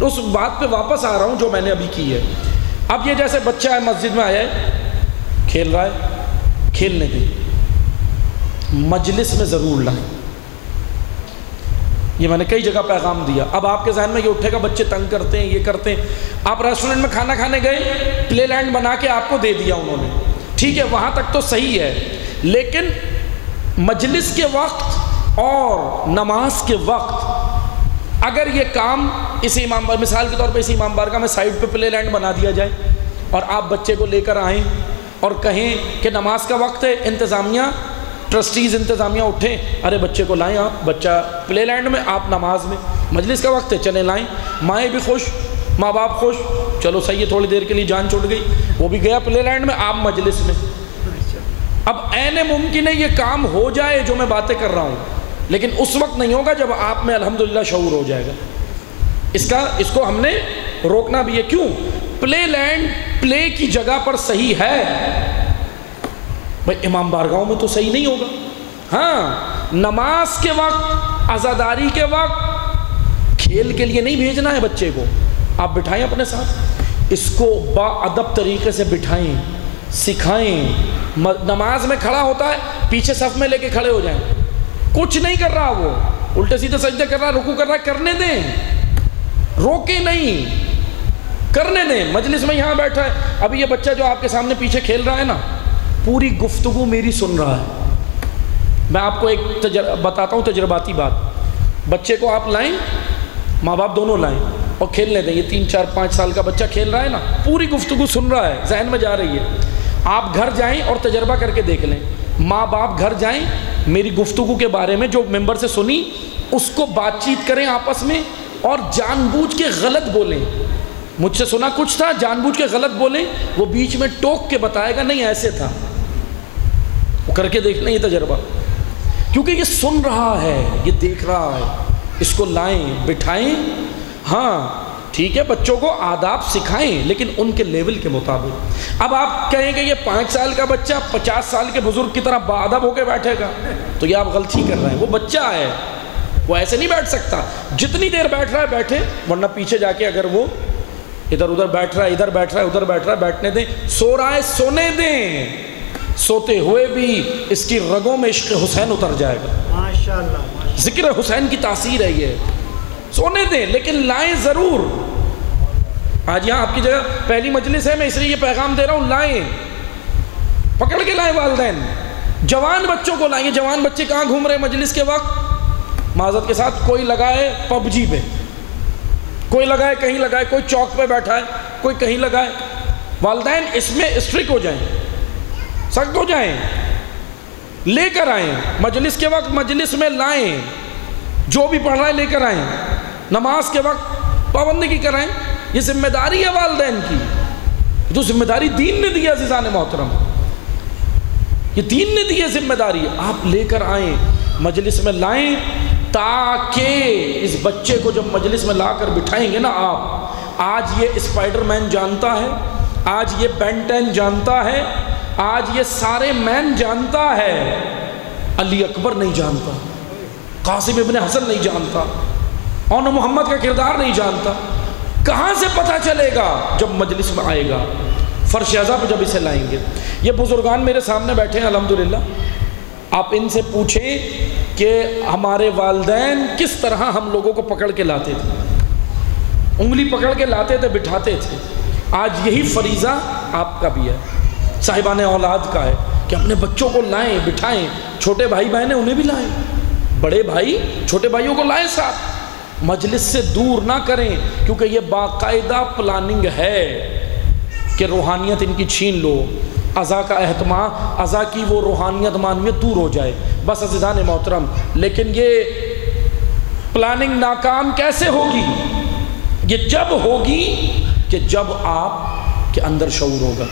اس بات پہ واپس آ رہا ہوں جو میں نے ابھی کی ہے. اب یہ جیسے بچہ ہے, مسجد میں آیا ہے, کھیل رہا ہے, کھیلنے دیں, مجلس میں ضرور لائیں. یہ میں نے کئی جگہ پیغام دیا. اب آپ کے ذہن میں یہ اٹھے گا بچے تنگ کرتے ہیں, یہ کرتے ہیں. آپ ریسٹورنٹ میں کھانا کھانے گئے, پلے لینڈ بنا کے آپ کو دے دیا انہوں نے, ٹھیک ہے, وہاں تک تو صحیح ہے. لیکن مجلس کے وقت اور نماز کے وقت اگر یہ کام اسی امام بار, مثال کے طور پہ اسی امام بارگاہ میں سائڈ پہ پلے لینڈ بنا دیا جائے اور آپ بچے کو لے کر آئیں اور کہیں کہ نماز کا وقت ہے, انتظامیہ ٹرسٹیز انتظامیہ اٹھیں, ارے بچے کو لائیں آپ, بچہ پلے لینڈ میں, آپ نماز میں, مجلس کا وقت ہے, چلیں لائیں. مائیں بھی خوش, ماں باپ خوش, چلو صحیح ہے, تھوڑی دیر کے لیے جان چھوٹ گئی, وہ بھی گیا پلے لینڈ میں, آپ مجلس میں. اب عین ممکن ہے یہ کام ہو جائے جو میں باتیں کر رہا ہوں, لیکن اس وقت نہیں ہوگا جب آپ میں الحمدللہ شعور ہو جائے گا. اس کو ہم نے روکنا بھی ہے. کیوں؟ پلے لینڈ پلے کی جگہ پر صحیح ہے بھائی, امام بارگاہوں میں تو صحیح نہیں ہوگا. ہاں, نماز کے وقت, عزاداری کے وقت کھیل کے لیے نہیں بھیجنا ہے بچے کو. آپ بٹھائیں اپنے ساتھ, اس کو با ادب طریقے سے بٹھائیں, سکھائیں. نماز میں کھڑا ہوتا ہے, پیچھے صف میں لے کے کھڑے ہو جائیں, کچھ نہیں کر رہا, وہ الٹے سیدھے سجدے کر رہا, رکوع کر رہا, کرنے دیں, روکے نہیں, کرنے دیں. مجلس میں یہاں بیٹھا ہے, ابھی یہ بچہ جو آپ کے سامنے پیچھے کھیل رہا ہے نا, پوری گفتگو میری سن رہا ہے. میں آپ کو ایک بتاتا ہوں تجرباتی بات. بچے کو آپ لائیں, ماں باپ دونوں لائیں اور کھیلنے دیں. یہ 3 4 5 سال کا بچہ کھیل رہا ہے نا, پوری گفتگو سن رہا ہے, ذہن میں جا رہی ہے. آپ گھر جائیں اور تجربہ کر کے دیکھ لیں. ماں باپ گھر جائیں, میری گفتگو کے بارے میں جو ممبر سے سنی اس کو بات چیت کریں آپس میں, اور جان بوجھ کے غلط بولیں. مجھ سے سنا کچھ تھا, جان بوجھ کے غلط بولیں, وہ بیچ میں ٹوک کے بتائے گا نہیں ایسے تھا. وہ کر کے دیکھ لیں یہ تجربہ, کیونکہ یہ سن رہا ہے, یہ دیکھ رہا ہے. اس کو لائیں, بٹھائیں. ہاں ٹھیک ہے, بچوں کو آداب سکھائیں لیکن ان کے لیول کے مطابق. اب آپ کہیں کہ یہ 5 سال کا بچہ 50 سال کے بزرگ کی طرح باادب ہو کے بیٹھے گا, تو یہ آپ غلطی کر رہے ہیں. وہ بچہ ہے, وہ ایسے نہیں بیٹھ سکتا. جتنی دیر بیٹھ رہا ہے بیٹھے, ورنہ پیچھے جا کے اگر وہ ادھر ادھر بیٹھ رہا ہے, ادھر بیٹھ رہا ہے, ادھر بیٹھ رہا ہے, بیٹھنے دیں. سو رہا ہے, سونے دیں. سوتے ہوئے بھی اس کی رگوں میں عشق حسین اتر جائے گا. ماشاءاللہ, ذکر حسین کی تاثیر ہے یہ. سونے دیں لیکن لائیں ضرور. آج یہاں آپ کی جگہ پہلی مجلس ہے, میں اس لیے یہ پیغام دے رہا ہوں, لائیں, پکڑ کے لائیں. والدین جوان بچوں کو لائیں. جوان بچے کہاں گھوم رہے مجلس کے وقت؟ معذرت کے ساتھ, کوئی لگائے پب جی پہ, کوئی لگائے کہیں لگائے, کوئی چوک پہ بیٹھا ہے, کوئی کہیں لگائے. والدین اس میں اسٹرک ہو جائیں, سخت ہو جائیں, لے کر آئیں. مجلس کے وقت مجلس میں لائیں, جو بھی پڑھ رہا ہے لے کر آئیں. نماز کے وقت پابندی کی کرائیں. یہ ذمہ داری ہے والدین کی, جو ذمہ داری دین نے دی ہے. عزیزان محترم, یہ دین نے دی ہے ذمہ داری. آپ لے کر آئیں, مجلس میں لائیں, تاکہ اس بچے کو جب مجلس میں لا کر بٹھائیں گے نا آپ, آج یہ اسپائڈر مین جانتا ہے, آج یہ بین 10 جانتا ہے, آج یہ سارے مین جانتا ہے, علی اکبر نہیں جانتا, قاسم ابن حسن نہیں جانتا, اور محمد کا کردار نہیں جانتا. کہاں سے پتہ چلے گا؟ جب مجلس میں آئے گا, فرش اعظم پہ جب اسے لائیں گے. یہ بزرگان میرے سامنے بیٹھے ہیں الحمدللہ, آپ ان سے پوچھیں کہ ہمارے والدین کس طرح ہم لوگوں کو پکڑ کے لاتے تھے, انگلی پکڑ کے لاتے تھے, بٹھاتے تھے. آج یہی فریضہ آپ کا بھی ہے. صاحبان اولاد کا ہے کہ اپنے بچوں کو لائیں بٹھائیں، چھوٹے بھائی بہن ہیں انہیں بھی لائیں، بڑے بھائی چھوٹے بھائیوں کو لائیں ساتھ، مجلس سے دور نہ کریں، کیونکہ یہ باقاعدہ پلاننگ ہے کہ روحانیت ان کی چھین لو، عزا کا اہتمام، عزا کی وہ روحانیت معنویت دور ہو جائے بس عزیزان محترم۔ لیکن یہ پلاننگ ناکام کیسے ہوگی؟ یہ جب ہوگی کہ جب آپ کے اندر شعور ہوگا۔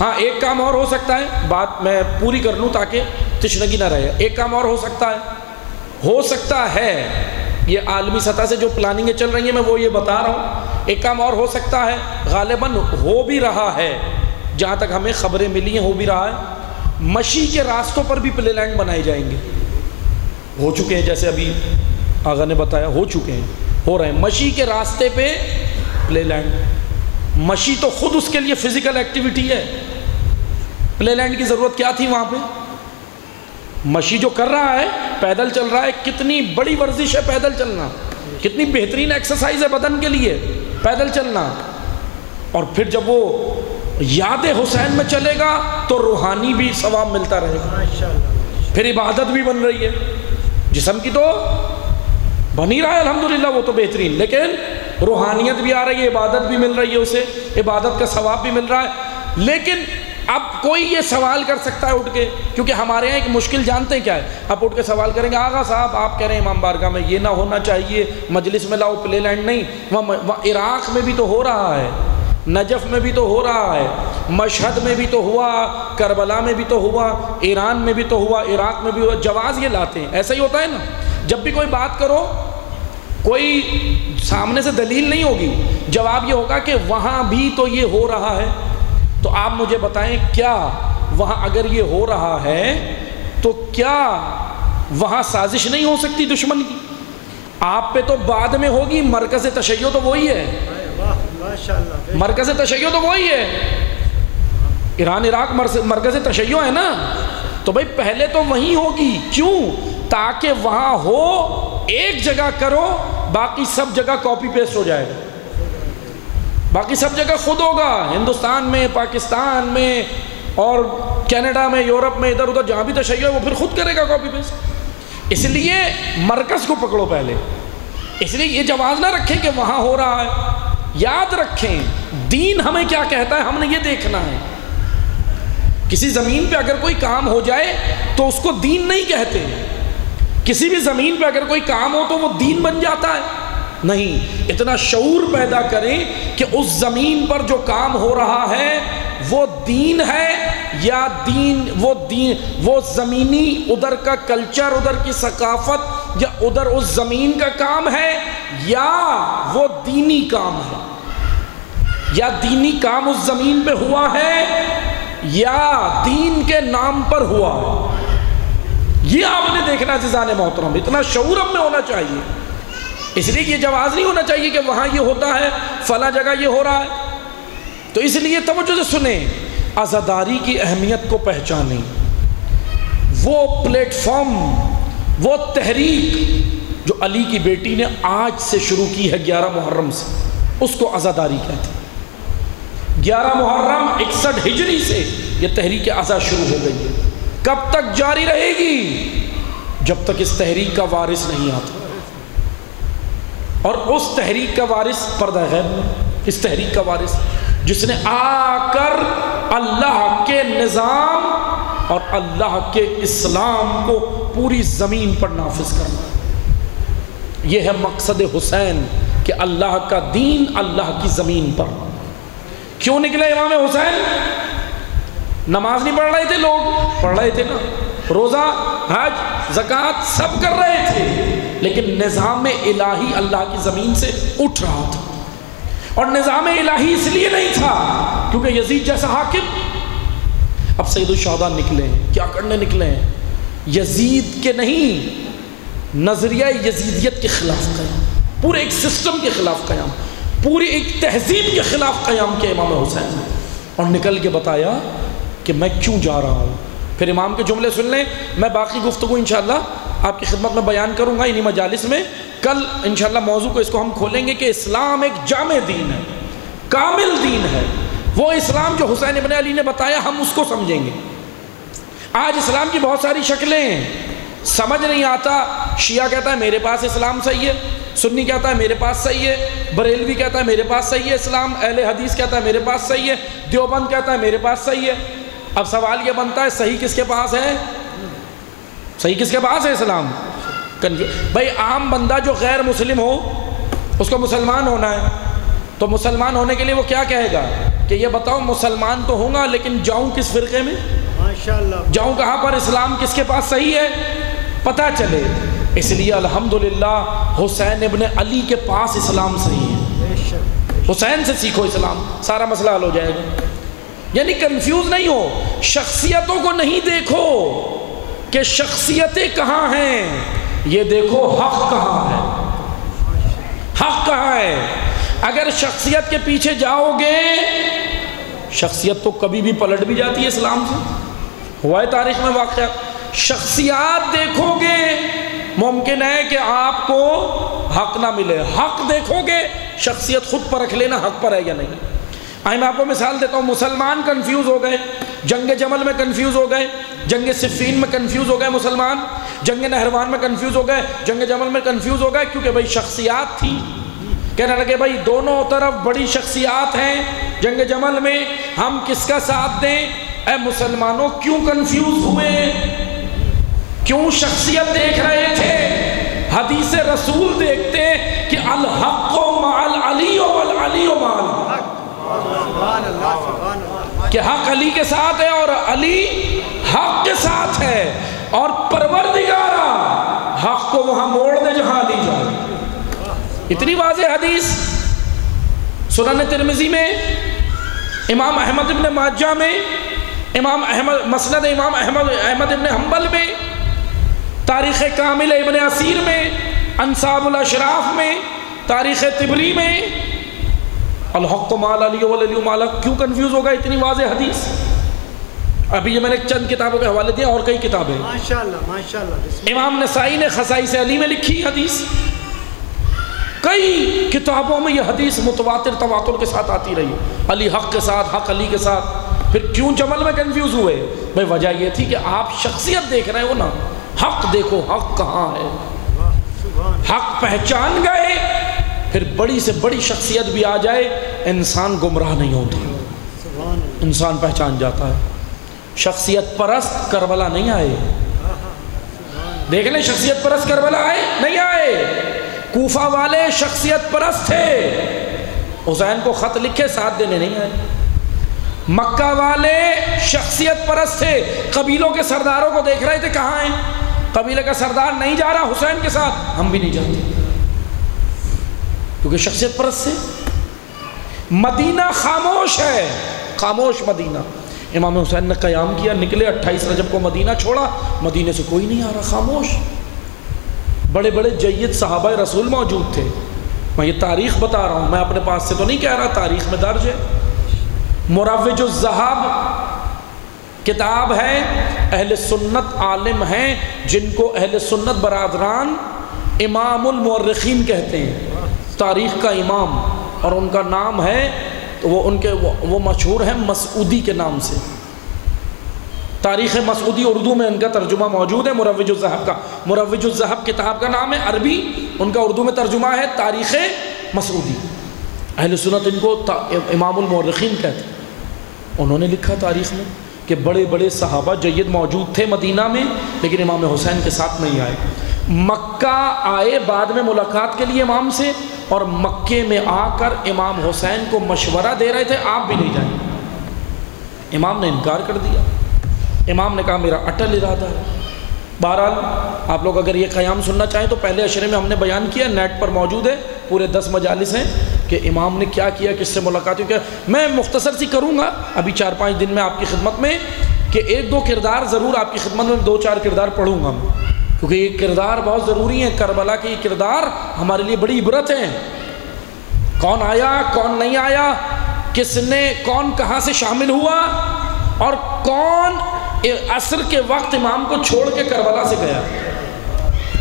ہاں ایک کام اور ہو سکتا ہے، بات میں پوری کر لوں تاکہ تشنگی نہ رہے، ایک کام اور ہو سکتا ہے یہ عالمی سطح سے جو پلاننگیں چل رہی ہیں میں وہ یہ بتا رہا ہوں، ایک کام اور ہو سکتا ہے، غالباً ہو بھی رہا ہے، جہاں تک ہمیں خبریں ملی ہیں ہو بھی رہا ہے، مشی کے راستوں پر بھی پلے لینڈ بنائے جائیں گے، ہو چکے ہیں، جیسے ابھی آغا نے بتایا ہو چکے ہیں، ہو رہے ہیں، مشی کے راستے پہ پلے لینڈ۔ مشی تو خود اس کے لیے فزیکل ایکٹیویٹی ہے، پلے لینڈ کی ضرورت کیا تھی وہاں پہ؟ مشی جو کر رہا ہے پیدل چل رہا ہے، کتنی بڑی ورزش ہے پیدل چلنا، کتنی بہترین ایکسرسائز ہے بدن کے لیے پیدل چلنا، اور پھر جب وہ یاد حسین میں چلے گا تو روحانی بھی ثواب ملتا رہے گا، پھر عبادت بھی بن رہی ہے، جسم کی تو بن ہی رہا ہے الحمدللہ وہ تو بہترین، لیکن روحانیت بھی آ رہی ہے، عبادت بھی مل رہی ہے، اسے عبادت کا ثواب بھی مل رہا ہے۔ لیکن اب کوئی یہ سوال کر سکتا ہے اٹھ کے، کیونکہ ہمارے یہاں ایک مشکل جانتے ہیں کیا ہے، آپ اٹھ کے سوال کریں گے آغا صاحب آپ کہہ رہے ہیں امام بارگاہ میں یہ نہ ہونا چاہیے، مجلس میں لاؤ پلے لینڈ نہیں، وہاں عراق میں بھی تو ہو رہا ہے، نجف میں بھی تو ہو رہا ہے، مشہد میں بھی تو ہوا، کربلا میں بھی تو ہوا، ایران میں بھی تو ہوا، عراق میں بھی ہوا، جواز یہ لاتے ہیں، ایسا ہی ہوتا ہے نا، جب بھی کوئی بات کرو کوئی سامنے سے دلیل نہیں ہوگی، جواب یہ ہوگا کہ وہاں بھی تو یہ ہو رہا ہے، تو آپ مجھے بتائیں کیا وہاں اگر یہ ہو رہا ہے تو کیا وہاں سازش نہیں ہو سکتی دشمن کی؟ آپ پہ تو بعد میں ہوگی، مرکز تشیع تو وہی ہے، مرکز تشیع تو وہی ہے، ایران عراق مرکز تشیع ہے نا، تو بھائی پہلے تو وہیں ہوگی، کیوں؟ تاکہ وہاں ہو، ایک جگہ کرو، باقی سب جگہ کاپی پیسٹ ہو جائے گا، باقی سب جگہ خود ہوگا، ہندوستان میں، پاکستان میں اور کینیڈا میں، یورپ میں، ادھر ادھر جہاں بھی تشیع ہے وہ پھر خود کرے گا کاپی پیسٹ۔ اس لیے مرکز کو پکڑو پہلے، اس لیے یہ جواز نہ رکھیں کہ وہاں ہو رہا ہے، یاد رکھیں دین ہمیں کیا کہتا ہے، ہم نے یہ دیکھنا ہے، کسی زمین پہ اگر کوئی کام ہو جائے تو اس کو دین نہیں کہتے، کسی بھی زمین پہ اگر کوئی کام ہو تو وہ دین بن جاتا ہے نہیں، اتنا شعور پیدا کریں کہ اس زمین پر جو کام ہو رہا ہے وہ دین ہے یا وہ زمینی ادھر کا کلچر، ادھر کی ثقافت، یا ادھر اس زمین کا کام ہے، یا وہ دینی کام ہے، یا دینی کام اس زمین پہ ہوا ہے یا دین کے نام پر ہوا ہے، یہ آپ نے دیکھنا عزیزان محترم، اتنا شعور ہم میں ہونا چاہیے، اس لیے یہ جواز نہیں ہونا چاہیے کہ وہاں یہ ہوتا ہے فلاں جگہ یہ ہو رہا ہے۔ تو اس لیے توجہ سے سنیں، عزاداری کی اہمیت کو پہچانیں، وہ پلیٹ فارم، وہ تحریک جو علی کی بیٹی نے آج سے شروع کی ہے 11 محرم سے، اس کو عزاداری کہتے ہیں۔ 11 محرم 61 ہجری سے یہ تحریک عزا شروع ہو گئی ہے، کب تک جاری رہے گی؟ جب تک اس تحریک کا وارث نہیں آتا، اور اس تحریک کا وارث پردہ غیب میں، اس تحریک کا وارث جس نے آ کر اللہ کے نظام اور اللہ کے اسلام کو پوری زمین پر نافذ کرنا، یہ ہے مقصد حسین کہ اللہ کا دین اللہ کی زمین پر۔ کیوں نکلے امام حسین؟ نماز نہیں پڑھ رہے تھے لوگ، پڑھ رہے تھے نا، روزہ، حج، زکوٰۃ سب کر رہے تھے، لیکن نظام الہی اللہ کی زمین سے اٹھ رہا تھا، اور نظام الہی اس لیے نہیں تھا کیونکہ یزید جیسا حاکم، اب سید الشہداء نکلے ہیں، کیا کرنے نکلے ہیں؟ یزید کے نہیں، نظریہ یزیدیت کے خلاف قیام، پورے ایک سسٹم کے خلاف قیام، پوری ایک تہذیب کے خلاف قیام کیا امام حسین نے، اور نکل کے بتایا کہ میں کیوں جا رہا ہوں۔ پھر امام کے جملے سن لیں، میں باقی گفتگو انشاءاللہ آپ کی خدمت میں بیان کروں گا انہی مجالس میں، کل انشاءاللہ موضوع کو اس کو ہم کھولیں گے کہ اسلام ایک جامع دین ہے، کامل دین ہے، وہ اسلام جو حسین ابن علی نے بتایا ہم اس کو سمجھیں گے۔ آج اسلام کی بہت ساری شکلیں ہیں، سمجھ نہیں آتا، شیعہ کہتا ہے میرے پاس اسلام صحیح ہے، سنی کہتا ہے میرے پاس صحیح ہے، بریلوی کہتا ہے میرے پاس صحیح ہے اسلام، اہل حدیث کہتا ہے میرے پاس صحیح ہے، دیوبند کہتا ہے میرے پاس صحیح ہے۔ اب سوال یہ بنتا ہے صحیح کس کے پاس ہے؟ صحیح کس کے پاس ہے اسلام؟ بھائی عام بندہ جو غیر مسلم ہو اس کو مسلمان ہونا ہے، تو مسلمان ہونے کے لیے وہ کیا کہے گا کہ یہ بتاؤ مسلمان تو ہوں گا لیکن جاؤں کس فرقے میں، جاؤں کہاں پر، اسلام کس کے پاس صحیح ہے، پتہ چلے۔ اس لیے الحمدللہ حسین ابن علی کے پاس اسلام صحیح ہے، حسین سے سیکھو اسلام، سارا مسئلہ حل ہو جائے گا۔ یعنی کنفیوز نہیں ہو، شخصیتوں کو نہیں دیکھو کہ شخصیتیں کہاں ہیں، یہ دیکھو حق کہاں ہے، حق کہاں ہے۔ اگر شخصیت کے پیچھے جاؤ گے، شخصیت تو کبھی بھی پلٹ بھی جاتی ہے اسلام سے، ہوا ہے تاریخ میں واقعہ۔ شخصیات دیکھو گے ممکن ہے کہ آپ کو حق نہ ملے، حق دیکھو گے شخصیت خود پرکھ لینا حق پر ہے یا نہیں۔ میں آپ کو مثال دیتا ہوں، مسلمان کنفیوز ہو گئے، جنگ جمل میں کنفیوز ہو گئے، جنگ صفین میں کنفیوز ہو گئے مسلمان، جنگ نہروان میں کنفیوز ہو گئے، جنگ جمل میں کنفیوز ہو گئے، کیونکہ بھائی شخصیات تھی، کہنے لگے بھائی دونوں طرف بڑی شخصیات ہیں، جنگ جمل میں ہم کس کا ساتھ دیں؟ اے مسلمانوں کیوں کنفیوز ہوئے؟ کیوں شخصیت دیکھ رہے تھے؟ حدیث رسول دیکھتے کہ الحق مع العلی والعلی مع الحق، کہ حق علی کے ساتھ ہے اور علی حق کے ساتھ ہے، اور پروردگارا حق کو وہاں موڑ دے جہاں علی جائے۔ اتنی واضح حدیث سنن ترمذی میں، امام احمد ابن ماجہ میں، امام احمد مسند امام احمد ابن حنبل میں، تاریخ کامل ابن اسیر میں، انصاب الاشراف میں، تاریخ طبری میں، الحق مع العلی والعلی مع الحق۔ کیوں کنفیوز ہوگا؟ اتنی واضح حدیث۔ ابھی یہ میں نے چند کتابوں کے حوالے دیا، اور کئی کتابیں ماشاءاللہ امام نسائی نے خصائص علی میں لکھی حدیث، کئی کتابوں میں یہ حدیث متواتر تواتر کے ساتھ آتی رہی، علی حق کے ساتھ، حق علی کے ساتھ۔ پھر کیوں جمل میں کنفیوز ہوئے؟ بھئی وجہ یہ تھی کہ آپ شخصیت دیکھ رہے ہو نا، حق دیکھو حق کہاں ہے، حق پہچان گئے، پھر بڑی سے بڑی شخصیت بھی آ جائے انسان گمراہ نہیں ہوتا، انسان پہچان جاتا ہے۔ شخصیت پرست کربلا نہیں آئے، دیکھ لیں شخصیت پرست کربلا آئے نہیں آئے، کوفہ والے شخصیت پرست تھے، حسین کو خط لکھے ساتھ دینے نہیں آئے۔ مکہ والے شخصیت پرست تھے، قبیلوں کے سرداروں کو دیکھ رہے تھے کہاں ہیں، قبیلے کا سردار نہیں جا رہا حسین کے ساتھ، ہم بھی نہیں جاتے، کیونکہ شخصیت پرست سے۔ مدینہ خاموش ہے، خاموش مدینہ۔ امام حسین نے قیام کیا، نکلے 28 رجب کو مدینہ چھوڑا، مدینہ سے کوئی نہیں آ رہا، خاموش۔ بڑے بڑے جید صحابہ رسول موجود تھے، میں یہ تاریخ بتا رہا ہوں، میں اپنے پاس سے تو نہیں کہہ رہا، تاریخ میں درج ہے۔ مروج الذہب کتاب ہے، اہل سنت عالم ہیں جن کو اہل سنت برادران امام المؤرخین کہتے ہیں، تاریخ کا امام، اور ان کا نام ہے وہ مشہور ہیں مسعودی کے نام سے، تاریخ مسعودی اردو میں ان کا ترجمہ موجود ہے مروج الذہب کا۔ مروج الذہب کتاب کا نام ہے، عربی ان کا اردو میں ترجمہ ہے تاریخ مسعودی۔ اہل سنت ان کو امام المؤرخین کہتے ہیں۔ انہوں نے لکھا تاریخ میں کہ بڑے بڑے صحابہ جید موجود تھے مدینہ میں، لیکن امام حسین کے ساتھ نہیں آئے۔ مکہ آئے بعد میں ملاقات کے لیے امام سے، اور مکے میں آ کر امام حسین کو مشورہ دے رہے تھے آپ بھی نہیں جائیں، امام نے انکار کر دیا۔ امام نے کہا میرا اٹل ارادہ ہے۔ بہرحال آپ لوگ اگر یہ قیام سننا چاہیں تو پہلے عشرے میں ہم نے بیان کیا، نیٹ پر موجود ہے، پورے 10 مجالس ہیں کہ امام نے کیا کیا، کس سے ملاقات کیا۔ میں مختصر سی کروں گا ابھی 4-5 دن میں آپ کی خدمت میں، کہ 1-2 کردار ضرور آپ کی خدمت میں 2-4 کردار پڑھوں گا، کیونکہ یہ کردار بہت ضروری ہیں۔ کربلا کے یہ کردار ہمارے لیے بڑی عبرت ہیں، کون آیا کون نہیں آیا، کس نے کون کہاں سے شامل ہوا، اور کون عصر کے وقت امام کو چھوڑ کے کربلا سے گیا۔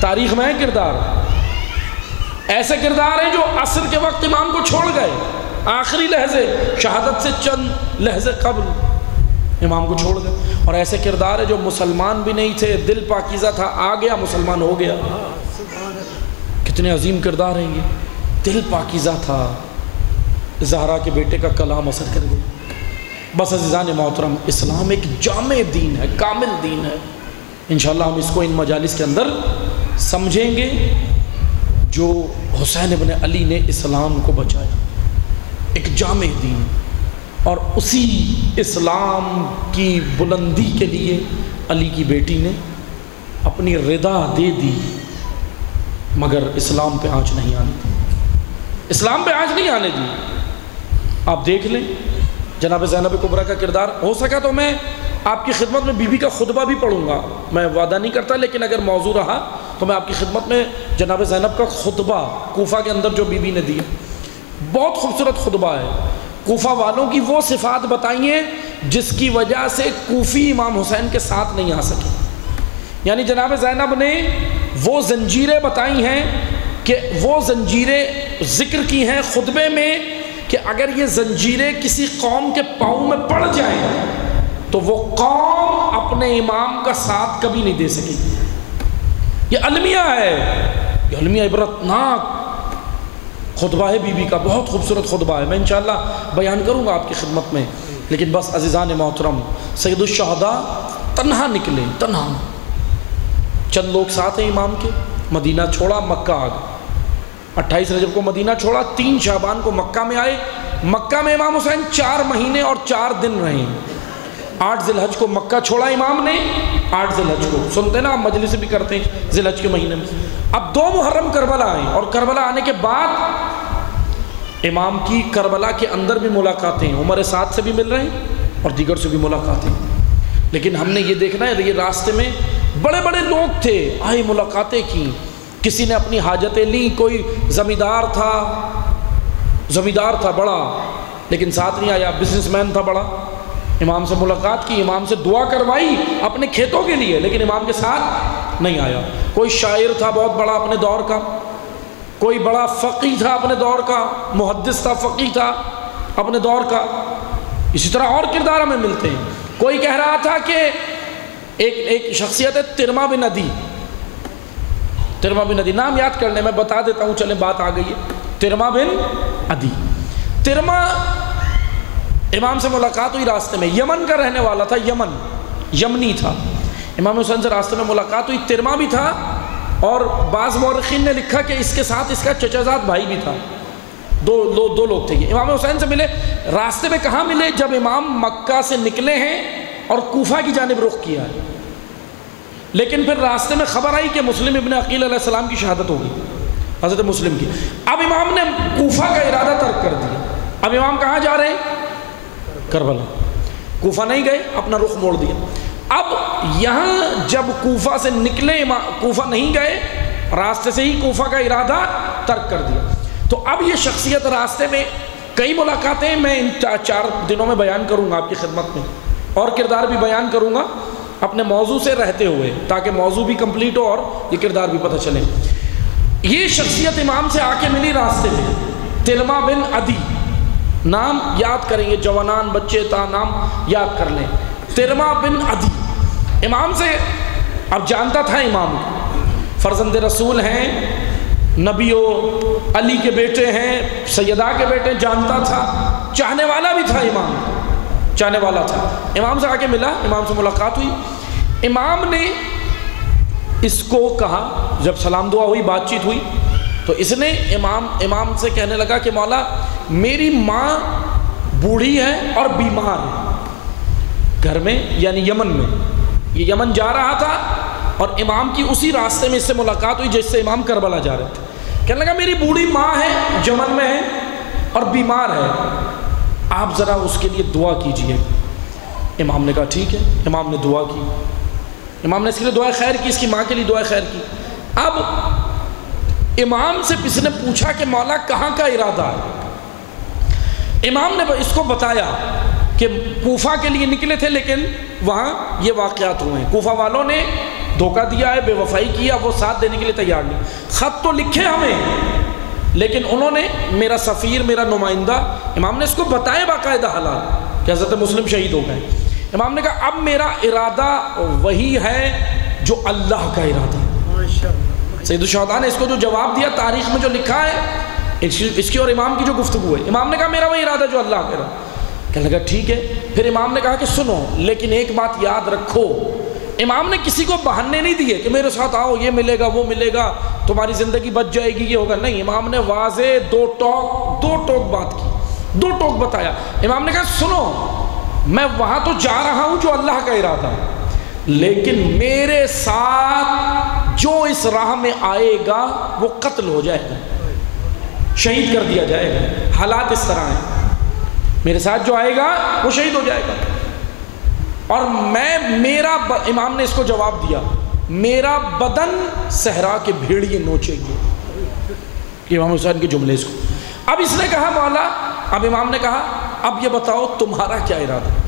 تاریخ میں ہے کردار، ایسے کردار ہیں جو عصر کے وقت امام کو چھوڑ گئے، آخری لحظے شہادت سے چند لحظے قبل امام کو چھوڑ گئے. اور ایسے کردار ہے جو مسلمان بھی نہیں تھے، دل پاکیزہ تھا، آ گیا مسلمان ہو گیا. کتنے عظیم کردار ہیں یہ. دل پاکیزہ تھا، زہرا کے بیٹے کا کلام اثر کر گیا. بس عزیزان محترم، اسلام ایک جامع دین ہے، کامل دین ہے. انشاءاللہ ہم اس کو ان مجالس کے اندر سمجھیں گے. جو حسین ابن علی نے اسلام کو بچایا، ایک جامع دین، اور اسی اسلام کی بلندی کے لیے علی کی بیٹی نے اپنی رضا دے دی، مگر اسلام پہ آنچ نہیں آنے دی. اسلام پہ آنچ نہیں آنے دی. آپ دیکھ لیں جناب زینب کبریٰ کا کردار. ہو سکا تو میں آپ کی خدمت میں بی بی کا خطبہ بھی پڑھوں گا، میں وعدہ نہیں کرتا، لیکن اگر موضوع رہا تو میں آپ کی خدمت میں جناب زینب کا خطبہ کوفہ کے اندر جو بی بی نے دی، بہت خوبصورت خطبہ ہے. کوفہ والوں کی وہ صفات بتائیے جس کی وجہ سے کوفی امام حسین کے ساتھ نہیں آ سکے. یعنی جناب زینب نے وہ زنجیریں بتائی ہیں کہ وہ زنجیریں ذکر کی ہیں خطبے میں کہ اگر یہ زنجیریں کسی قوم کے پاؤں میں پڑ جائیں تو وہ قوم اپنے امام کا ساتھ کبھی نہیں دے سکے. یہ المیہ ہے، یہ المیہ عبرتناک خطبہ ہے بی بی کا، بہت خوبصورت خطبہ ہے. میں انشاءاللہ بیان کروں گا آپ کی خدمت میں. لیکن بس عزیزان محترم، سید الشہداء تنہا نکلے، تنہا. چند لوگ ساتھ ہیں امام کے. مدینہ چھوڑا، مکہ آ گئے. 28 رجب کو مدینہ چھوڑا، 3 شعبان کو مکہ میں آئے. مکہ میں امام حسین 4 مہینے اور 4 دن رہے. 8 ذی الحج کو مکہ چھوڑا امام نے. 8 ذی الحج کو سنتے نا، مجلس بھی کرتے ہیں ذی الحج کے مہینے میں. اب 2 محرم کربلا آئے، اور کربلا آنے کے بعد امام کی کربلا کے اندر بھی ملاقاتیں، عمر سعد سے بھی مل رہے ہیں اور دیگر سے بھی ملاقاتیں. لیکن ہم نے یہ دیکھنا ہے، یہ راستے میں بڑے بڑے لوگ تھے، آئے ملاقاتیں کی. کسی نے اپنی حاجتیں لیں. کوئی زمیندار تھا بڑا، لیکن ساتھ نہیں آیا. بزنس مین تھا بڑا، امام سے ملاقات کی، امام سے دعا کروائی اپنے کھیتوں کے لیے، لیکن امام کے ساتھ نہیں آیا. کوئی شاعر تھا بہت بڑا اپنے دور کا، کوئی بڑا فقیہ تھا اپنے دور کا، محدث تھا، فقیہ تھا اپنے دور کا. اسی طرح اور کردار ہمیں ملتے ہیں. کوئی کہہ رہا تھا کہ ایک شخصیت ہے ترما بن عدی. ترما بن عدی نام یاد کر لیں، میں بتا دیتا ہوں، چلیں بات آ گئی ہے. ترما بن عدی، ترما امام سے ملاقات ہوئی راستے میں. یمن کا رہنے والا تھا، یمنی تھا. امام حسین سے راستے میں ملاقات ہوئی. ترما بھی تھا، اور بعض مورخین نے لکھا کہ اس کے ساتھ اس کا چچا زاد بھائی بھی تھا. دو لوگ تھے. یہ امام حسین سے ملے. راستے میں کہاں ملے؟ جب امام مکہ سے نکلے ہیں اور کوفہ کی جانب رخ کیا ہے. لیکن پھر راستے میں خبر آئی کہ مسلم ابن عقیل علیہ السلام کی شہادت ہوگی، حضرت مسلم کی. اب امام نے کوفہ کا ارادہ ترک کر دیا. اب امام کہاں جا رہے ہیں؟ کربلا. کوفہ نہیں گئے، اپنا رخ موڑ دیا. اب یہاں جب کوفہ سے نکلے، کوفہ نہیں گئے، راستے سے ہی کوفہ کا ارادہ ترک کر دیا. تو اب یہ شخصیت راستے میں کئی ملاقاتیں میں ان 4 دنوں میں بیان کروں گا آپ کی خدمت میں، اور کردار بھی بیان کروں گا اپنے موضوع سے رہتے ہوئے، تاکہ موضوع بھی کمپلیٹ ہو اور یہ کردار بھی پتہ چلے. یہ شخصیت امام سے آ کے ملی راستے میں. ترما بن عدی نام یاد کریں گے، جوانان بچے تا نام یاد کر لیں. ترما بن عدی امام سے اب جانتا تھا. امام فرزند رسول ہیں، نبیوں علی کے بیٹے ہیں، سیدہ کے بیٹے، جانتا تھا. چاہنے والا بھی تھا امام، چاہنے والا تھا. امام سے آ کے ملا، امام سے ملاقات ہوئی. امام نے اس کو کہا، جب سلام دعا ہوئی، بات چیت ہوئی، تو اس نے امام سے کہنے لگا کہ مولا میری ماں بوڑھی ہے اور بیمار ہے گھر میں، یعنی یمن میں. یہ یمن جا رہا تھا اور امام کی اسی راستے میں اس سے ملاقات ہوئی جس سے امام کربلا جا رہے تھے. کہنے لگا میری بوڑھی ماں ہے، یمن میں ہے اور بیمار ہے، آپ ذرا اس کے لیے دعا کیجئے. امام نے کہا ٹھیک ہے. امام نے دعا کی. امام نے اس کے لیے دعائے خیر کی، اس کی ماں کے لیے دعائے خیر کی. اب امام سے کسی نے پوچھا کہ مولا کہاں کا ارادہ ہے؟ امام نے اس کو بتایا کہ کوفہ کے لیے نکلے تھے، لیکن وہاں یہ واقعات ہوئے ہیں. کوفہ والوں نے دھوکہ دیا ہے، بے وفائی کیا، وہ ساتھ دینے کے لیے تیار نہیں. خط تو لکھے ہمیں، لیکن انہوں نے میرا سفیر، میرا نمائندہ، امام نے اس کو بتائے باقاعدہ حالات کہ حضرت مسلم شہید ہو گئے. امام نے کہا اب میرا ارادہ وہی ہے جو اللہ کا ارادہ ہے. سید الشہداء نے اس کو جو جواب دیا تاریخ میں جو لکھا ہے اس کی اور امام کی جو گفتگو ہے، امام نے کہا میرا وہی ارادہ جو اللہ کا ارادہ. کہنے لگا ٹھیک ہے. پھر امام نے کہا کہ سنو لیکن ایک بات یاد رکھو. امام نے کسی کو بہانے نہیں دیے کہ میرے ساتھ آؤ، یہ ملے گا وہ ملے گا، تمہاری زندگی بچ جائے گی، یہ ہوگا. نہیں، امام نے واضح دو ٹوک بات کی، دو ٹوک بتایا. امام نے کہا سنو میں وہاں تو جا رہا ہوں جو اللہ کا ارادہ ہے، لیکن میرے ساتھ جو اس راہ میں آئے گا وہ قتل ہو جائے گا، شہید کر دیا جائے گا. حالات اس طرح ہیں، میرے ساتھ جو آئے گا وہ شہید ہو جائے گا. اور میرا امام نے اس کو جواب دیا، میرا بدن صحرا کے بھیڑیے نوچیں گے. کہ امام حسین کے جملے اس کو. اب اس نے کہا مولا، اب امام نے کہا اب یہ بتاؤ تمہارا کیا ارادہ ہے؟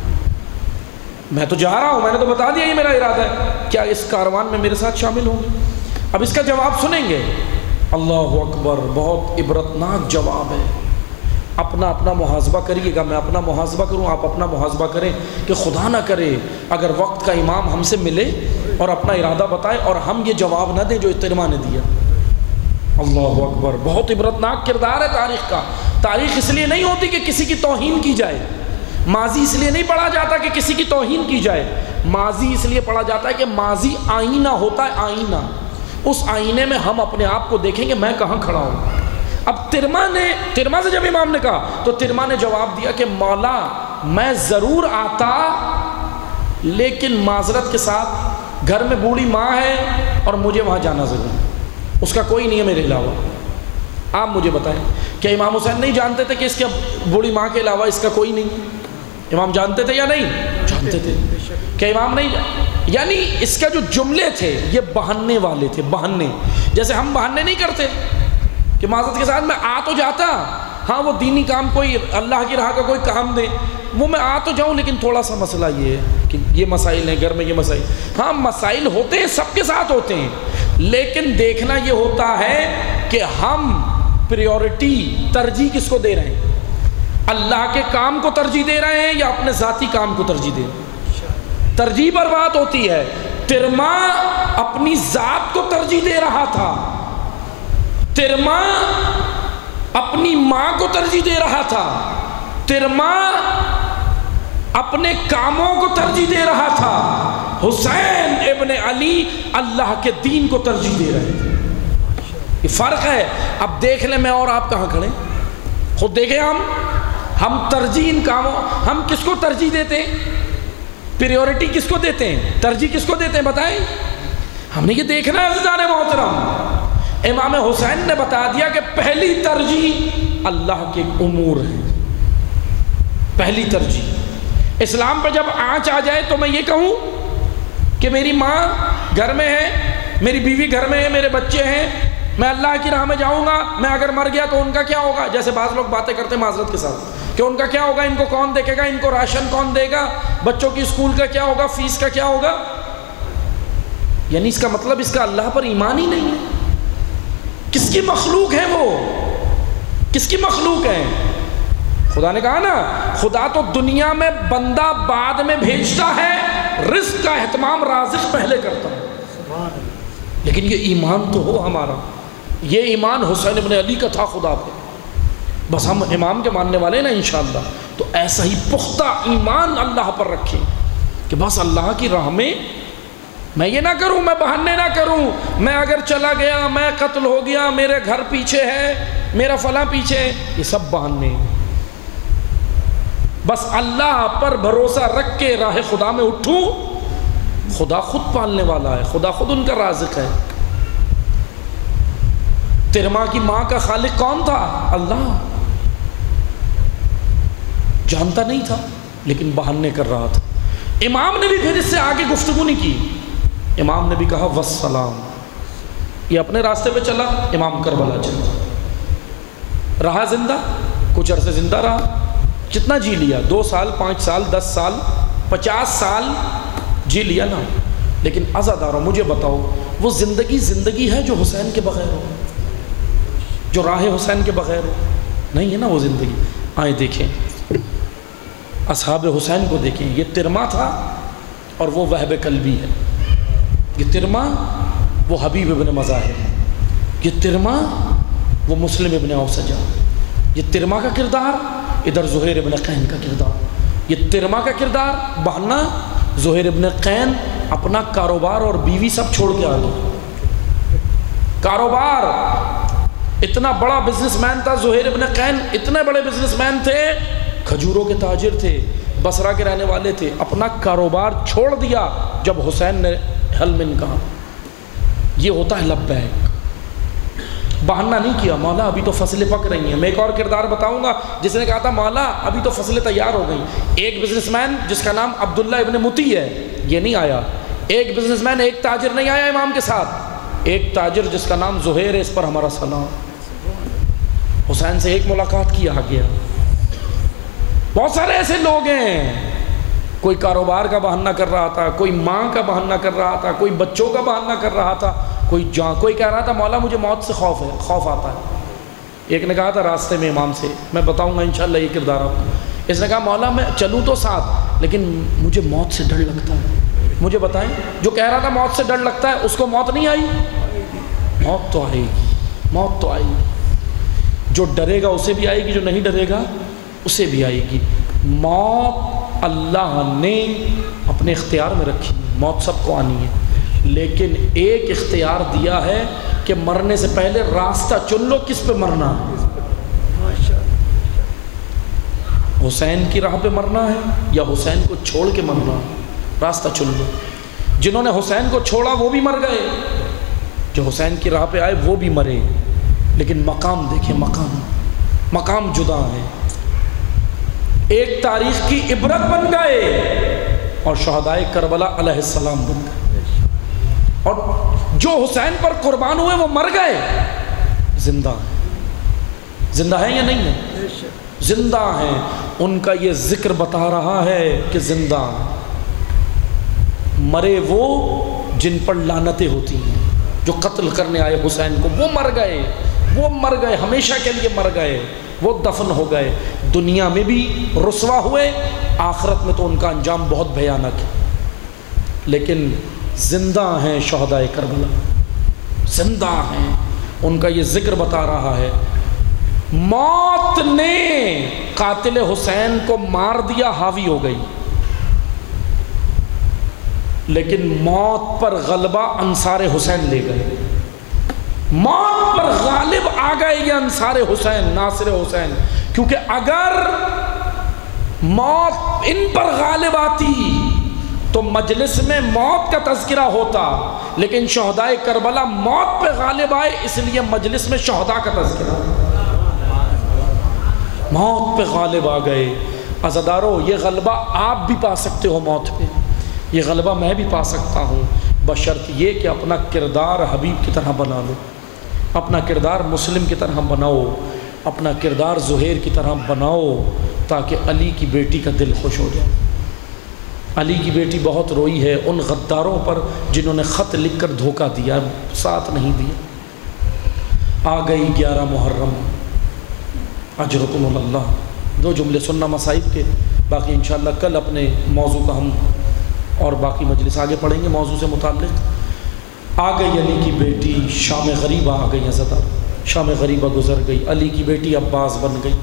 میں تو جا رہا ہوں، میں نے تو بتا دیا یہ میرا ارادہ ہے، کیا اس کاروان میں میرے ساتھ شامل ہوں گے؟ اب اس کا جواب سنیں گے. اللہ اکبر، بہت عبرتناک جواب ہے. اپنا محاسبہ کریے گا، میں اپنا محاسبہ کروں، آپ اپنا محاسبہ کریں کہ خدا نہ کرے اگر وقت کا امام ہم سے ملے اور اپنا ارادہ بتائے اور ہم یہ جواب نہ دیں جو اجتماع نے دیا. اللہ اکبر، بہت عبرتناک کردار ہے تاریخ کا. تاریخ اس لیے نہیں ہوتی کہ کسی کی توہین کی جائے، ماضی اس لیے نہیں پڑھا جاتا کہ کسی کی توہین کی جائے. ماضی اس لیے پڑھا جاتا ہے کہ ماضی آئینہ ہوتا ہے، آئینہ. اس آئینے میں ہم اپنے آپ کو دیکھیں کہ میں کہاں کھڑا ہوں. اب ترما سے جب امام نے کہا تو ترما نے جواب دیا کہ مولا میں ضرور آتا، لیکن معذرت کے ساتھ گھر میں بوڑھی ماں ہے اور مجھے وہاں جانا ضرور ہے، اس کا کوئی نہیں ہے میرے علاوہ. آپ مجھے بتائیں کہ امام حسین نہیں جانتے تھے کہ اس کے بوڑھی ماں کے علاوہ اس کا کوئی نہیں ہے؟ امام جانتے تھے یا نہیں جانتے تھے کہ امام نہیں یعنی اس کا جو جملے تھے یہ بہانے والے تھے. بہانے جیسے ہم بہانے نہیں کرتے کہ معذرت کے ساتھ میں آ تو جاتا، ہاں وہ دینی کام کوئی اللہ کی راہ کا کوئی کام دے وہ میں آ تو جاؤں، لیکن تھوڑا سا مسئلہ یہ ہے کہ یہ مسائل ہیں گھر میں، یہ مسائل. ہاں مسائل ہوتے ہیں، سب کے ساتھ ہوتے ہیں، لیکن دیکھنا یہ ہوتا ہے کہ ہم پریورٹی ترجیح کس کو دے رہے ہیں؟ اللہ کے کام کو ترجیح دے رہے ہیں یا اپنے ذاتی کام کو ترجیح دے رہے ہیں؟ ترجیح پر بات ہوتی ہے. ترما اپنی ذات کو ترجیح دے رہا تھا، ترما اپنی ماں کو ترجیح دے رہا تھا، ترما اپنے کاموں کو ترجیح دے رہا تھا. حسین ابن علی اللہ کے دین کو ترجیح دے رہے تھے. یہ فرق ہے. اب دیکھ لیں میں اور آپ کہاں کھڑے، خود دیکھیں. ہم ترجیح ان کاموں، ہم کس کو ترجیح دیتے ہیں؟ پریورٹی کس کو دیتے ہیں؟ ترجیح کس کو دیتے ہیں بتائیں؟ ہم نے یہ دیکھنا ہے عزیزان محترم. امام حسین نے بتا دیا کہ پہلی ترجیح اللہ کے امور ہے. پہلی ترجیح اسلام پہ جب آنچ آ جائے تو میں یہ کہوں کہ میری ماں گھر میں ہے، میری بیوی گھر میں ہے، میرے بچے ہیں، میں اللہ کی راہ میں جاؤں گا، میں اگر مر گیا تو ان کا کیا ہوگا؟ جیسے بعض لوگ باتیں کرتے ہیں معذرت کے ساتھ کہ ان کا کیا ہوگا، ان کو کون دیکھے گا، ان کو راشن کون دے گا، بچوں کی اسکول کا کیا ہوگا، فیس کا کیا ہوگا. یعنی اس کا مطلب اس کا اللہ پر ایمان ہی نہیں ہے. کس کی مخلوق ہے وہ؟ کس کی مخلوق ہے؟ خدا نے کہا نا خدا تو دنیا میں بندہ بعد میں بھیجتا ہے، رزق کا اہتمام رازق پہلے کرتا ہے. لیکن یہ ایمان تو ہو ہمارا، یہ ایمان حسین ابن علی کا تھا خدا پہ. بس ہم امام کے ماننے والے نا انشاءاللہ تو ایسا ہی پختہ ایمان اللہ پر رکھیں کہ بس اللہ کی راہ میں میں یہ نہ کروں، میں بہانے نہ کروں، میں اگر چلا گیا، میں قتل ہو گیا، میرے گھر پیچھے ہے، میرا فلاں پیچھے ہے، یہ سب بہانے. بس اللہ پر بھروسہ رکھ کے راہ خدا میں اٹھوں، خدا خود پالنے والا ہے، خدا خود ان کا رازق ہے. ترما کی ماں کا خالق کون تھا؟ اللہ. جانتا نہیں تھا لیکن بہانے کر رہا تھا. امام نے بھی پھر اس سے آگے گفتگو نہیں کی. امام نے بھی کہا والسلام. یہ اپنے راستے پہ چلا، امام کربلا چلا، رہا زندہ، کچھ عرصے زندہ رہا. کتنا جی لیا؟ 2 سال، 5 سال، 10 سال، 50 سال جی لیا نا. لیکن عزاداروں مجھے بتاؤ وہ زندگی ہے جو حسین کے بغیر ہو؟ جو راہ حسین کے بغیر ہو؟ نہیں ہے نا وہ زندگی۔ آئیں دیکھیں اصحاب حسین کو دیکھیں، یہ ترما تھا اور وہ وہب قلبی ہے۔ یہ ترما وہ حبیب ابن مظاہر، یہ ترما وہ مسلم ابن اوسجا، یہ ترما کا کردار ادھر زہیر ابن قین کا کردار، یہ ترما کا کردار بہانا زہیر ابن قین اپنا کاروبار اور بیوی سب چھوڑ کے آ گئے۔ کاروبار، اتنا بڑا بزنس مین تھا زہیر ابن قین، اتنے بڑے بزنس مین تھے، کھجوروں کے تاجر تھے، بصرہ کے رہنے والے تھے، اپنا کاروبار چھوڑ دیا جب حسین نے حل من کہا۔ یہ ہوتا ہے لبیک، بہانہ نہیں کیا مولا ابھی تو فصلیں پک رہی ہیں۔ میں ایک اور کردار بتاؤں گا جس نے کہا تھا مولا ابھی تو فصلیں تیار ہو گئیں۔ ایک بزنس مین جس کا نام عبداللہ ابن متی ہے یہ نہیں آیا، ایک بزنس مین ایک تاجر نہیں آیا امام کے ساتھ، ایک تاجر جس کا نام زہیر ہے، اس پر ہمارا سلام۔ حسین سے ایک ملاقات کی آ گیا۔ بہت سارے ایسے لوگ ہیں، کوئی کاروبار کا بہانہ کر رہا تھا، کوئی ماں کا بہانہ کر رہا تھا، کوئی بچوں کا بہانہ کر رہا تھا، کوئی کہہ رہا تھا مولا مجھے موت سے خوف آتا ہے۔ ایک نے کہا تھا راستے میں امام سے، میں بتاؤں گا انشاءاللہ یہ کردار آپ کو، اس نے کہا مولا میں چلوں تو ساتھ لیکن مجھے موت سے ڈر لگتا ہے۔ مجھے بتائیں جو کہہ رہا تھا موت سے ڈر لگتا ہے اس کو موت نہیں آئی؟ موت تو آئے گی، موت تو آئے گی۔ جو ڈرے گا اسے بھی آئے گی، جو نہیں ڈرے گا اسے بھی آئے گی۔ موت اللہ نے اپنے اختیار میں رکھی، موت سب کو آنی ہے، لیکن ایک اختیار دیا ہے کہ مرنے سے پہلے راستہ چن لو کس پہ مرنا ہے۔ حسین کی راہ پہ مرنا ہے یا حسین کو چھوڑ کے مرنا ہے، راستہ چن لو۔ جنہوں نے حسین کو چھوڑا وہ بھی مر گئے، جو حسین کی راہ پہ آئے وہ بھی مرے، لیکن مقام دیکھیں، مقام جدا ہے۔ ایک تاریخ کی عبرت بن گئے اور شہدائے کربلا علیہ السلام بن گئے، اور جو حسین پر قربان ہوئے وہ مر گئے، زندہ ہیں۔ زندہ ہیں یا نہیں ہیں؟ زندہ ہیں۔ ان کا یہ ذکر بتا رہا ہے کہ زندہ مرے وہ جن پر لعنتیں ہوتی ہیں، جو قتل کرنے آئے حسین کو، وہ مر گئے، وہ مر گئے، ہمیشہ کے لیے مر گئے، وہ دفن ہو گئے۔ دنیا میں بھی رسوا ہوئے، آخرت میں تو ان کا انجام بہت بھیانک ہے، لیکن زندہ ہیں شہدائے کربلا، زندہ ہیں۔ ان کا یہ ذکر بتا رہا ہے۔ موت نے قاتل حسین کو مار دیا، حاوی ہو گئی، لیکن موت پر غلبہ انصار حسین لے گئے۔ موت پر غالب آ گئے یہ انصار حسین، ناصر حسین، کیونکہ اگر موت ان پر غالب آتی تو مجلس میں موت کا تذکرہ ہوتا، لیکن شہدائے کربلا موت پہ غالب آئے اس لیے مجلس میں شہداء کا تذکرہ، موت پہ غالب آ گئے۔ عزادارو یہ غلبہ آپ بھی پا سکتے ہو موت پہ، یہ غلبہ میں بھی پا سکتا ہوں، بشرط یہ کہ اپنا کردار حبیب کی طرح بنا لو، اپنا کردار مسلم کی طرح بناؤ، اپنا کردار زہیر کی طرح بناؤ، تاکہ علی کی بیٹی کا دل خوش ہو جائے۔ علی کی بیٹی بہت روئی ہے ان غداروں پر جنہوں نے خط لکھ کر دھوکہ دیا، ساتھ نہیں دیا۔ آ گئی 11 محرم، اجرکم اللہ۔ دو جملے سننا مصائب کے، باقی انشاءاللہ کل اپنے موضوع کا ہم اور باقی مجلس آگے پڑھیں گے موضوع سے متعلق۔ آ گئی علی کی بیٹی، شام غریبہ آ گئی عزادار، شام غریبہ گزر گئی، علی کی بیٹی عباس بن گئی۔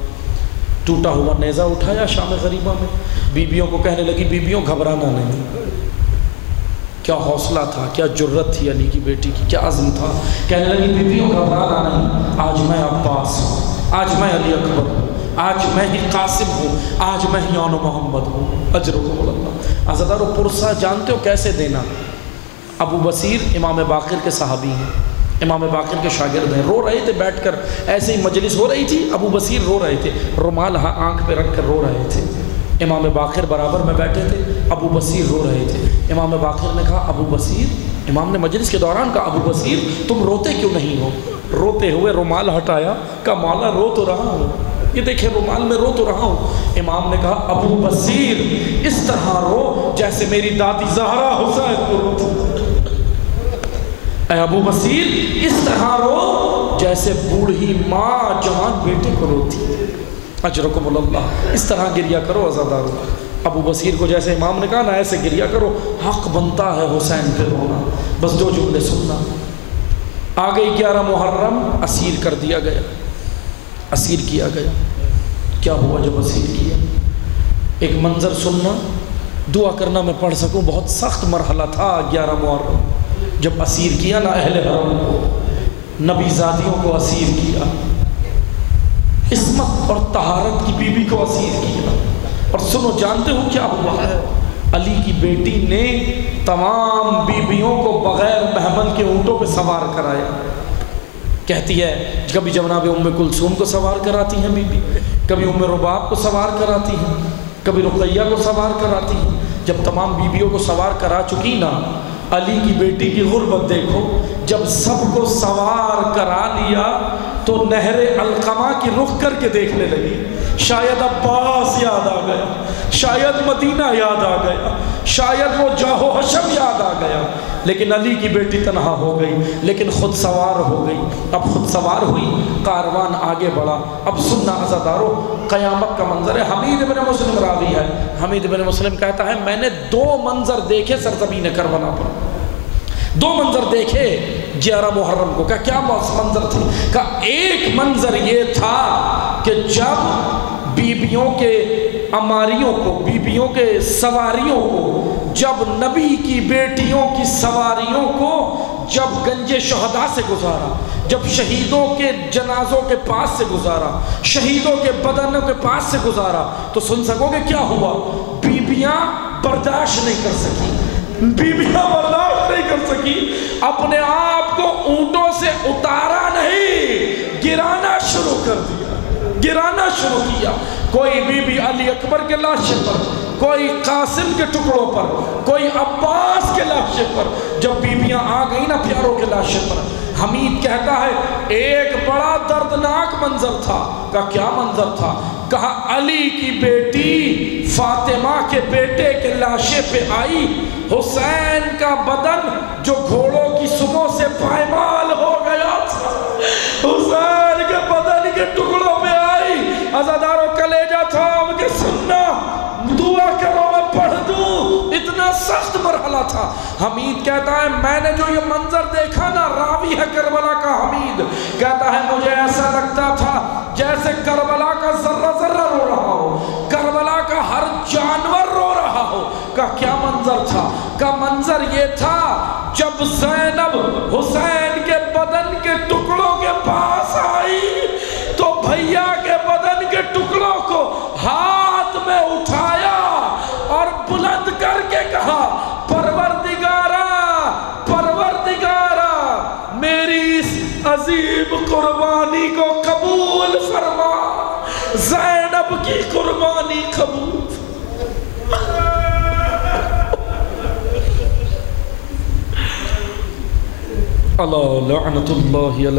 ٹوٹا ہوا نیزہ اٹھایا شام غریبہ میں، بیبیوں کو کہنے لگی بیبیوں گھبرانا نہیں۔ کیا حوصلہ تھا، کیا جرت تھی علی کی بیٹی کی، کیا عزم تھا، کہنے لگی بیبیوں گھبرانا نہیں، آج میں عباس ہوں، آج میں علی اکبر ہوں، آج میں ہی قاسم ہوں، آج میں ہی آن محمد ہوں، اجرکم اللہ۔ عزادارو پرسہ جانتے ہو کیسے دینا؟ ابو بصیر امام باقر کے صحابی ہیں، امام باقر کے شاگرد ہیں، رو رہے تھے بیٹھ کر، ایسے ہی مجلس ہو رہی تھی، ابو بصیر رو رہے تھے، رومال آنکھ پہ رکھ کر رو رہے تھے، امام باقر برابر میں بیٹھے تھے، ابو بصیر رو رہے تھے۔ امام باقر نے کہا ابو بصیر، امام نے مجلس کے دوران کہا ابو بصیر تم روتے کیوں نہیں ہو؟ روتے ہوئے رومال ہٹایا، کہا مولا رو تو رہا ہوں، یہ دیکھیں رومال میں رو تو رہا ہوں۔ امام نے کہا ابو بصیر اس طرح رو جیسے میری دادی زہرا حسین کو روتی، اے ابو بصیر اس طرح رو جیسے بوڑھی ماں جوان بیٹے کو روتی ہے۔ اجرکم اللہ، اس طرح گریا کرو عزادارو۔ ابو بصیر کو جیسے امام نے کہا نا ایسے گریا کرو، حق بنتا ہے حسین پہ رونا۔ بس دو جملے سننا۔ آ گئی 11 محرم، اسیر کر دیا گیا، اسیر کیا گیا۔ کیا ہوا جب اسیر کیا؟ ایک منظر سننا، دعا کرنا میں پڑھ سکوں، بہت سخت مرحلہ تھا 11 محرم جب اسیر کیا نا اہل حرم کو، نبی زادیوں کو اسیر کیا، عصمت اور طہارت کی بیوی کو اسیر کیا۔ اور سنو، جانتے ہو کیا ہوا ہے؟ علی کی بیٹی نے تمام بیویوں کو بغیر محمل کے اونٹوں پہ سوار کرایا۔ کہتی ہے کبھی جناب ام کلثوم کو سوار کراتی ہیں بی بی، کبھی ام رباب کو سوار کراتی ہیں، کبھی رقیہ کو سوار کراتی ہیں۔ جب تمام بیویوں کو سوار کرا چکی نا، علی کی بیٹی کی غربت دیکھو، جب سب کو سوار کرا لیا تو نہر القمہ کی رخ کر کے دیکھنے لگی۔ شاید عباس یاد آ گیا، شاید مدینہ یاد آ گیا، شاید وہ جاہ و حشم یاد آ گیا، لیکن علی کی بیٹی تنہا ہو گئی، لیکن خود سوار ہو گئی۔ اب خود سوار ہوئی، کاروان آگے بڑھا۔ اب سننا عزادارو، قیامت کا منظر ہے۔ حمید بن مسلم راوی ہے، حمید بن مسلم کہتا ہے میں نے 2 منظر دیکھے سرزمین کربلا پر، 2 منظر دیکھے 11 محرم کو۔ کیا منظر تھے؟ کہا ایک منظر یہ تھا کہ جب بیبیوں کے اماریوں کو، بیبیوں کے سواریوں کو، جب نبی کی بیٹیوں کی سواریوں کو جب گنج شہداء سے گزارا، جب شہیدوں کے جنازوں کے پاس سے گزارا، شہیدوں کے بدنوں کے پاس سے گزارا، تو سن سکو گے کیا ہوا؟ بیبیاں برداشت نہیں کر سکی، بیبیاں برداشت نہیں کر سکی، اپنے آپ کو اونٹوں سے اتارا نہیں، گرانا شروع کر دیا، گرانا شروع کیا۔ کوئی بی بی علی اکبر کے لاشے پر، کوئی قاسم کے ٹکڑوں پر، کوئی عباس کے لاشے پر۔ جب بیبیاں آ گئی نا پیاروں کے لاشے پر، حمید کہتا ہے ایک بڑا دردناک منظر تھا۔ کہا کیا منظر تھا؟ کہا علی کی بیٹی فاطمہ کے بیٹے کے لاشے پہ آئی، حسین کا بدن جو گھوڑوں کی سموں سے پائمال ہو گیا تھا، حسین کے بدن کے ٹکڑوں پہ آئی۔ عزادارو کلیجہ تھام کے سننا، دعا کرو میں پڑھ دوں، اتنا سخت مرحلہ تھا۔ حمید کہتا ہے میں نے جو یہ منظر دیکھا نا، راوی ہے کربلا کا حمید، کہتا ہے مجھے ایسا لگتا تھا جیسے کربلا کا ذرہ ذرہ رو رہا ہو، کربلا کا ہر جانور رو رہا ہو۔ کا کیا منظر تھا؟ کا منظر یہ تھا جب زینب حسین کے بدن کے ٹکڑوں کے پاس آئی تو بھیا کے بدن کے ٹکڑوں کو ہاتھ میں اٹھایا اور بلند کر کے کہا پروردگارا، پروردگارا میری اس عظیم قربانی کو قبول فرما، زینب کی قربانی قبول فرما۔ اللہ لعنت اللہ علی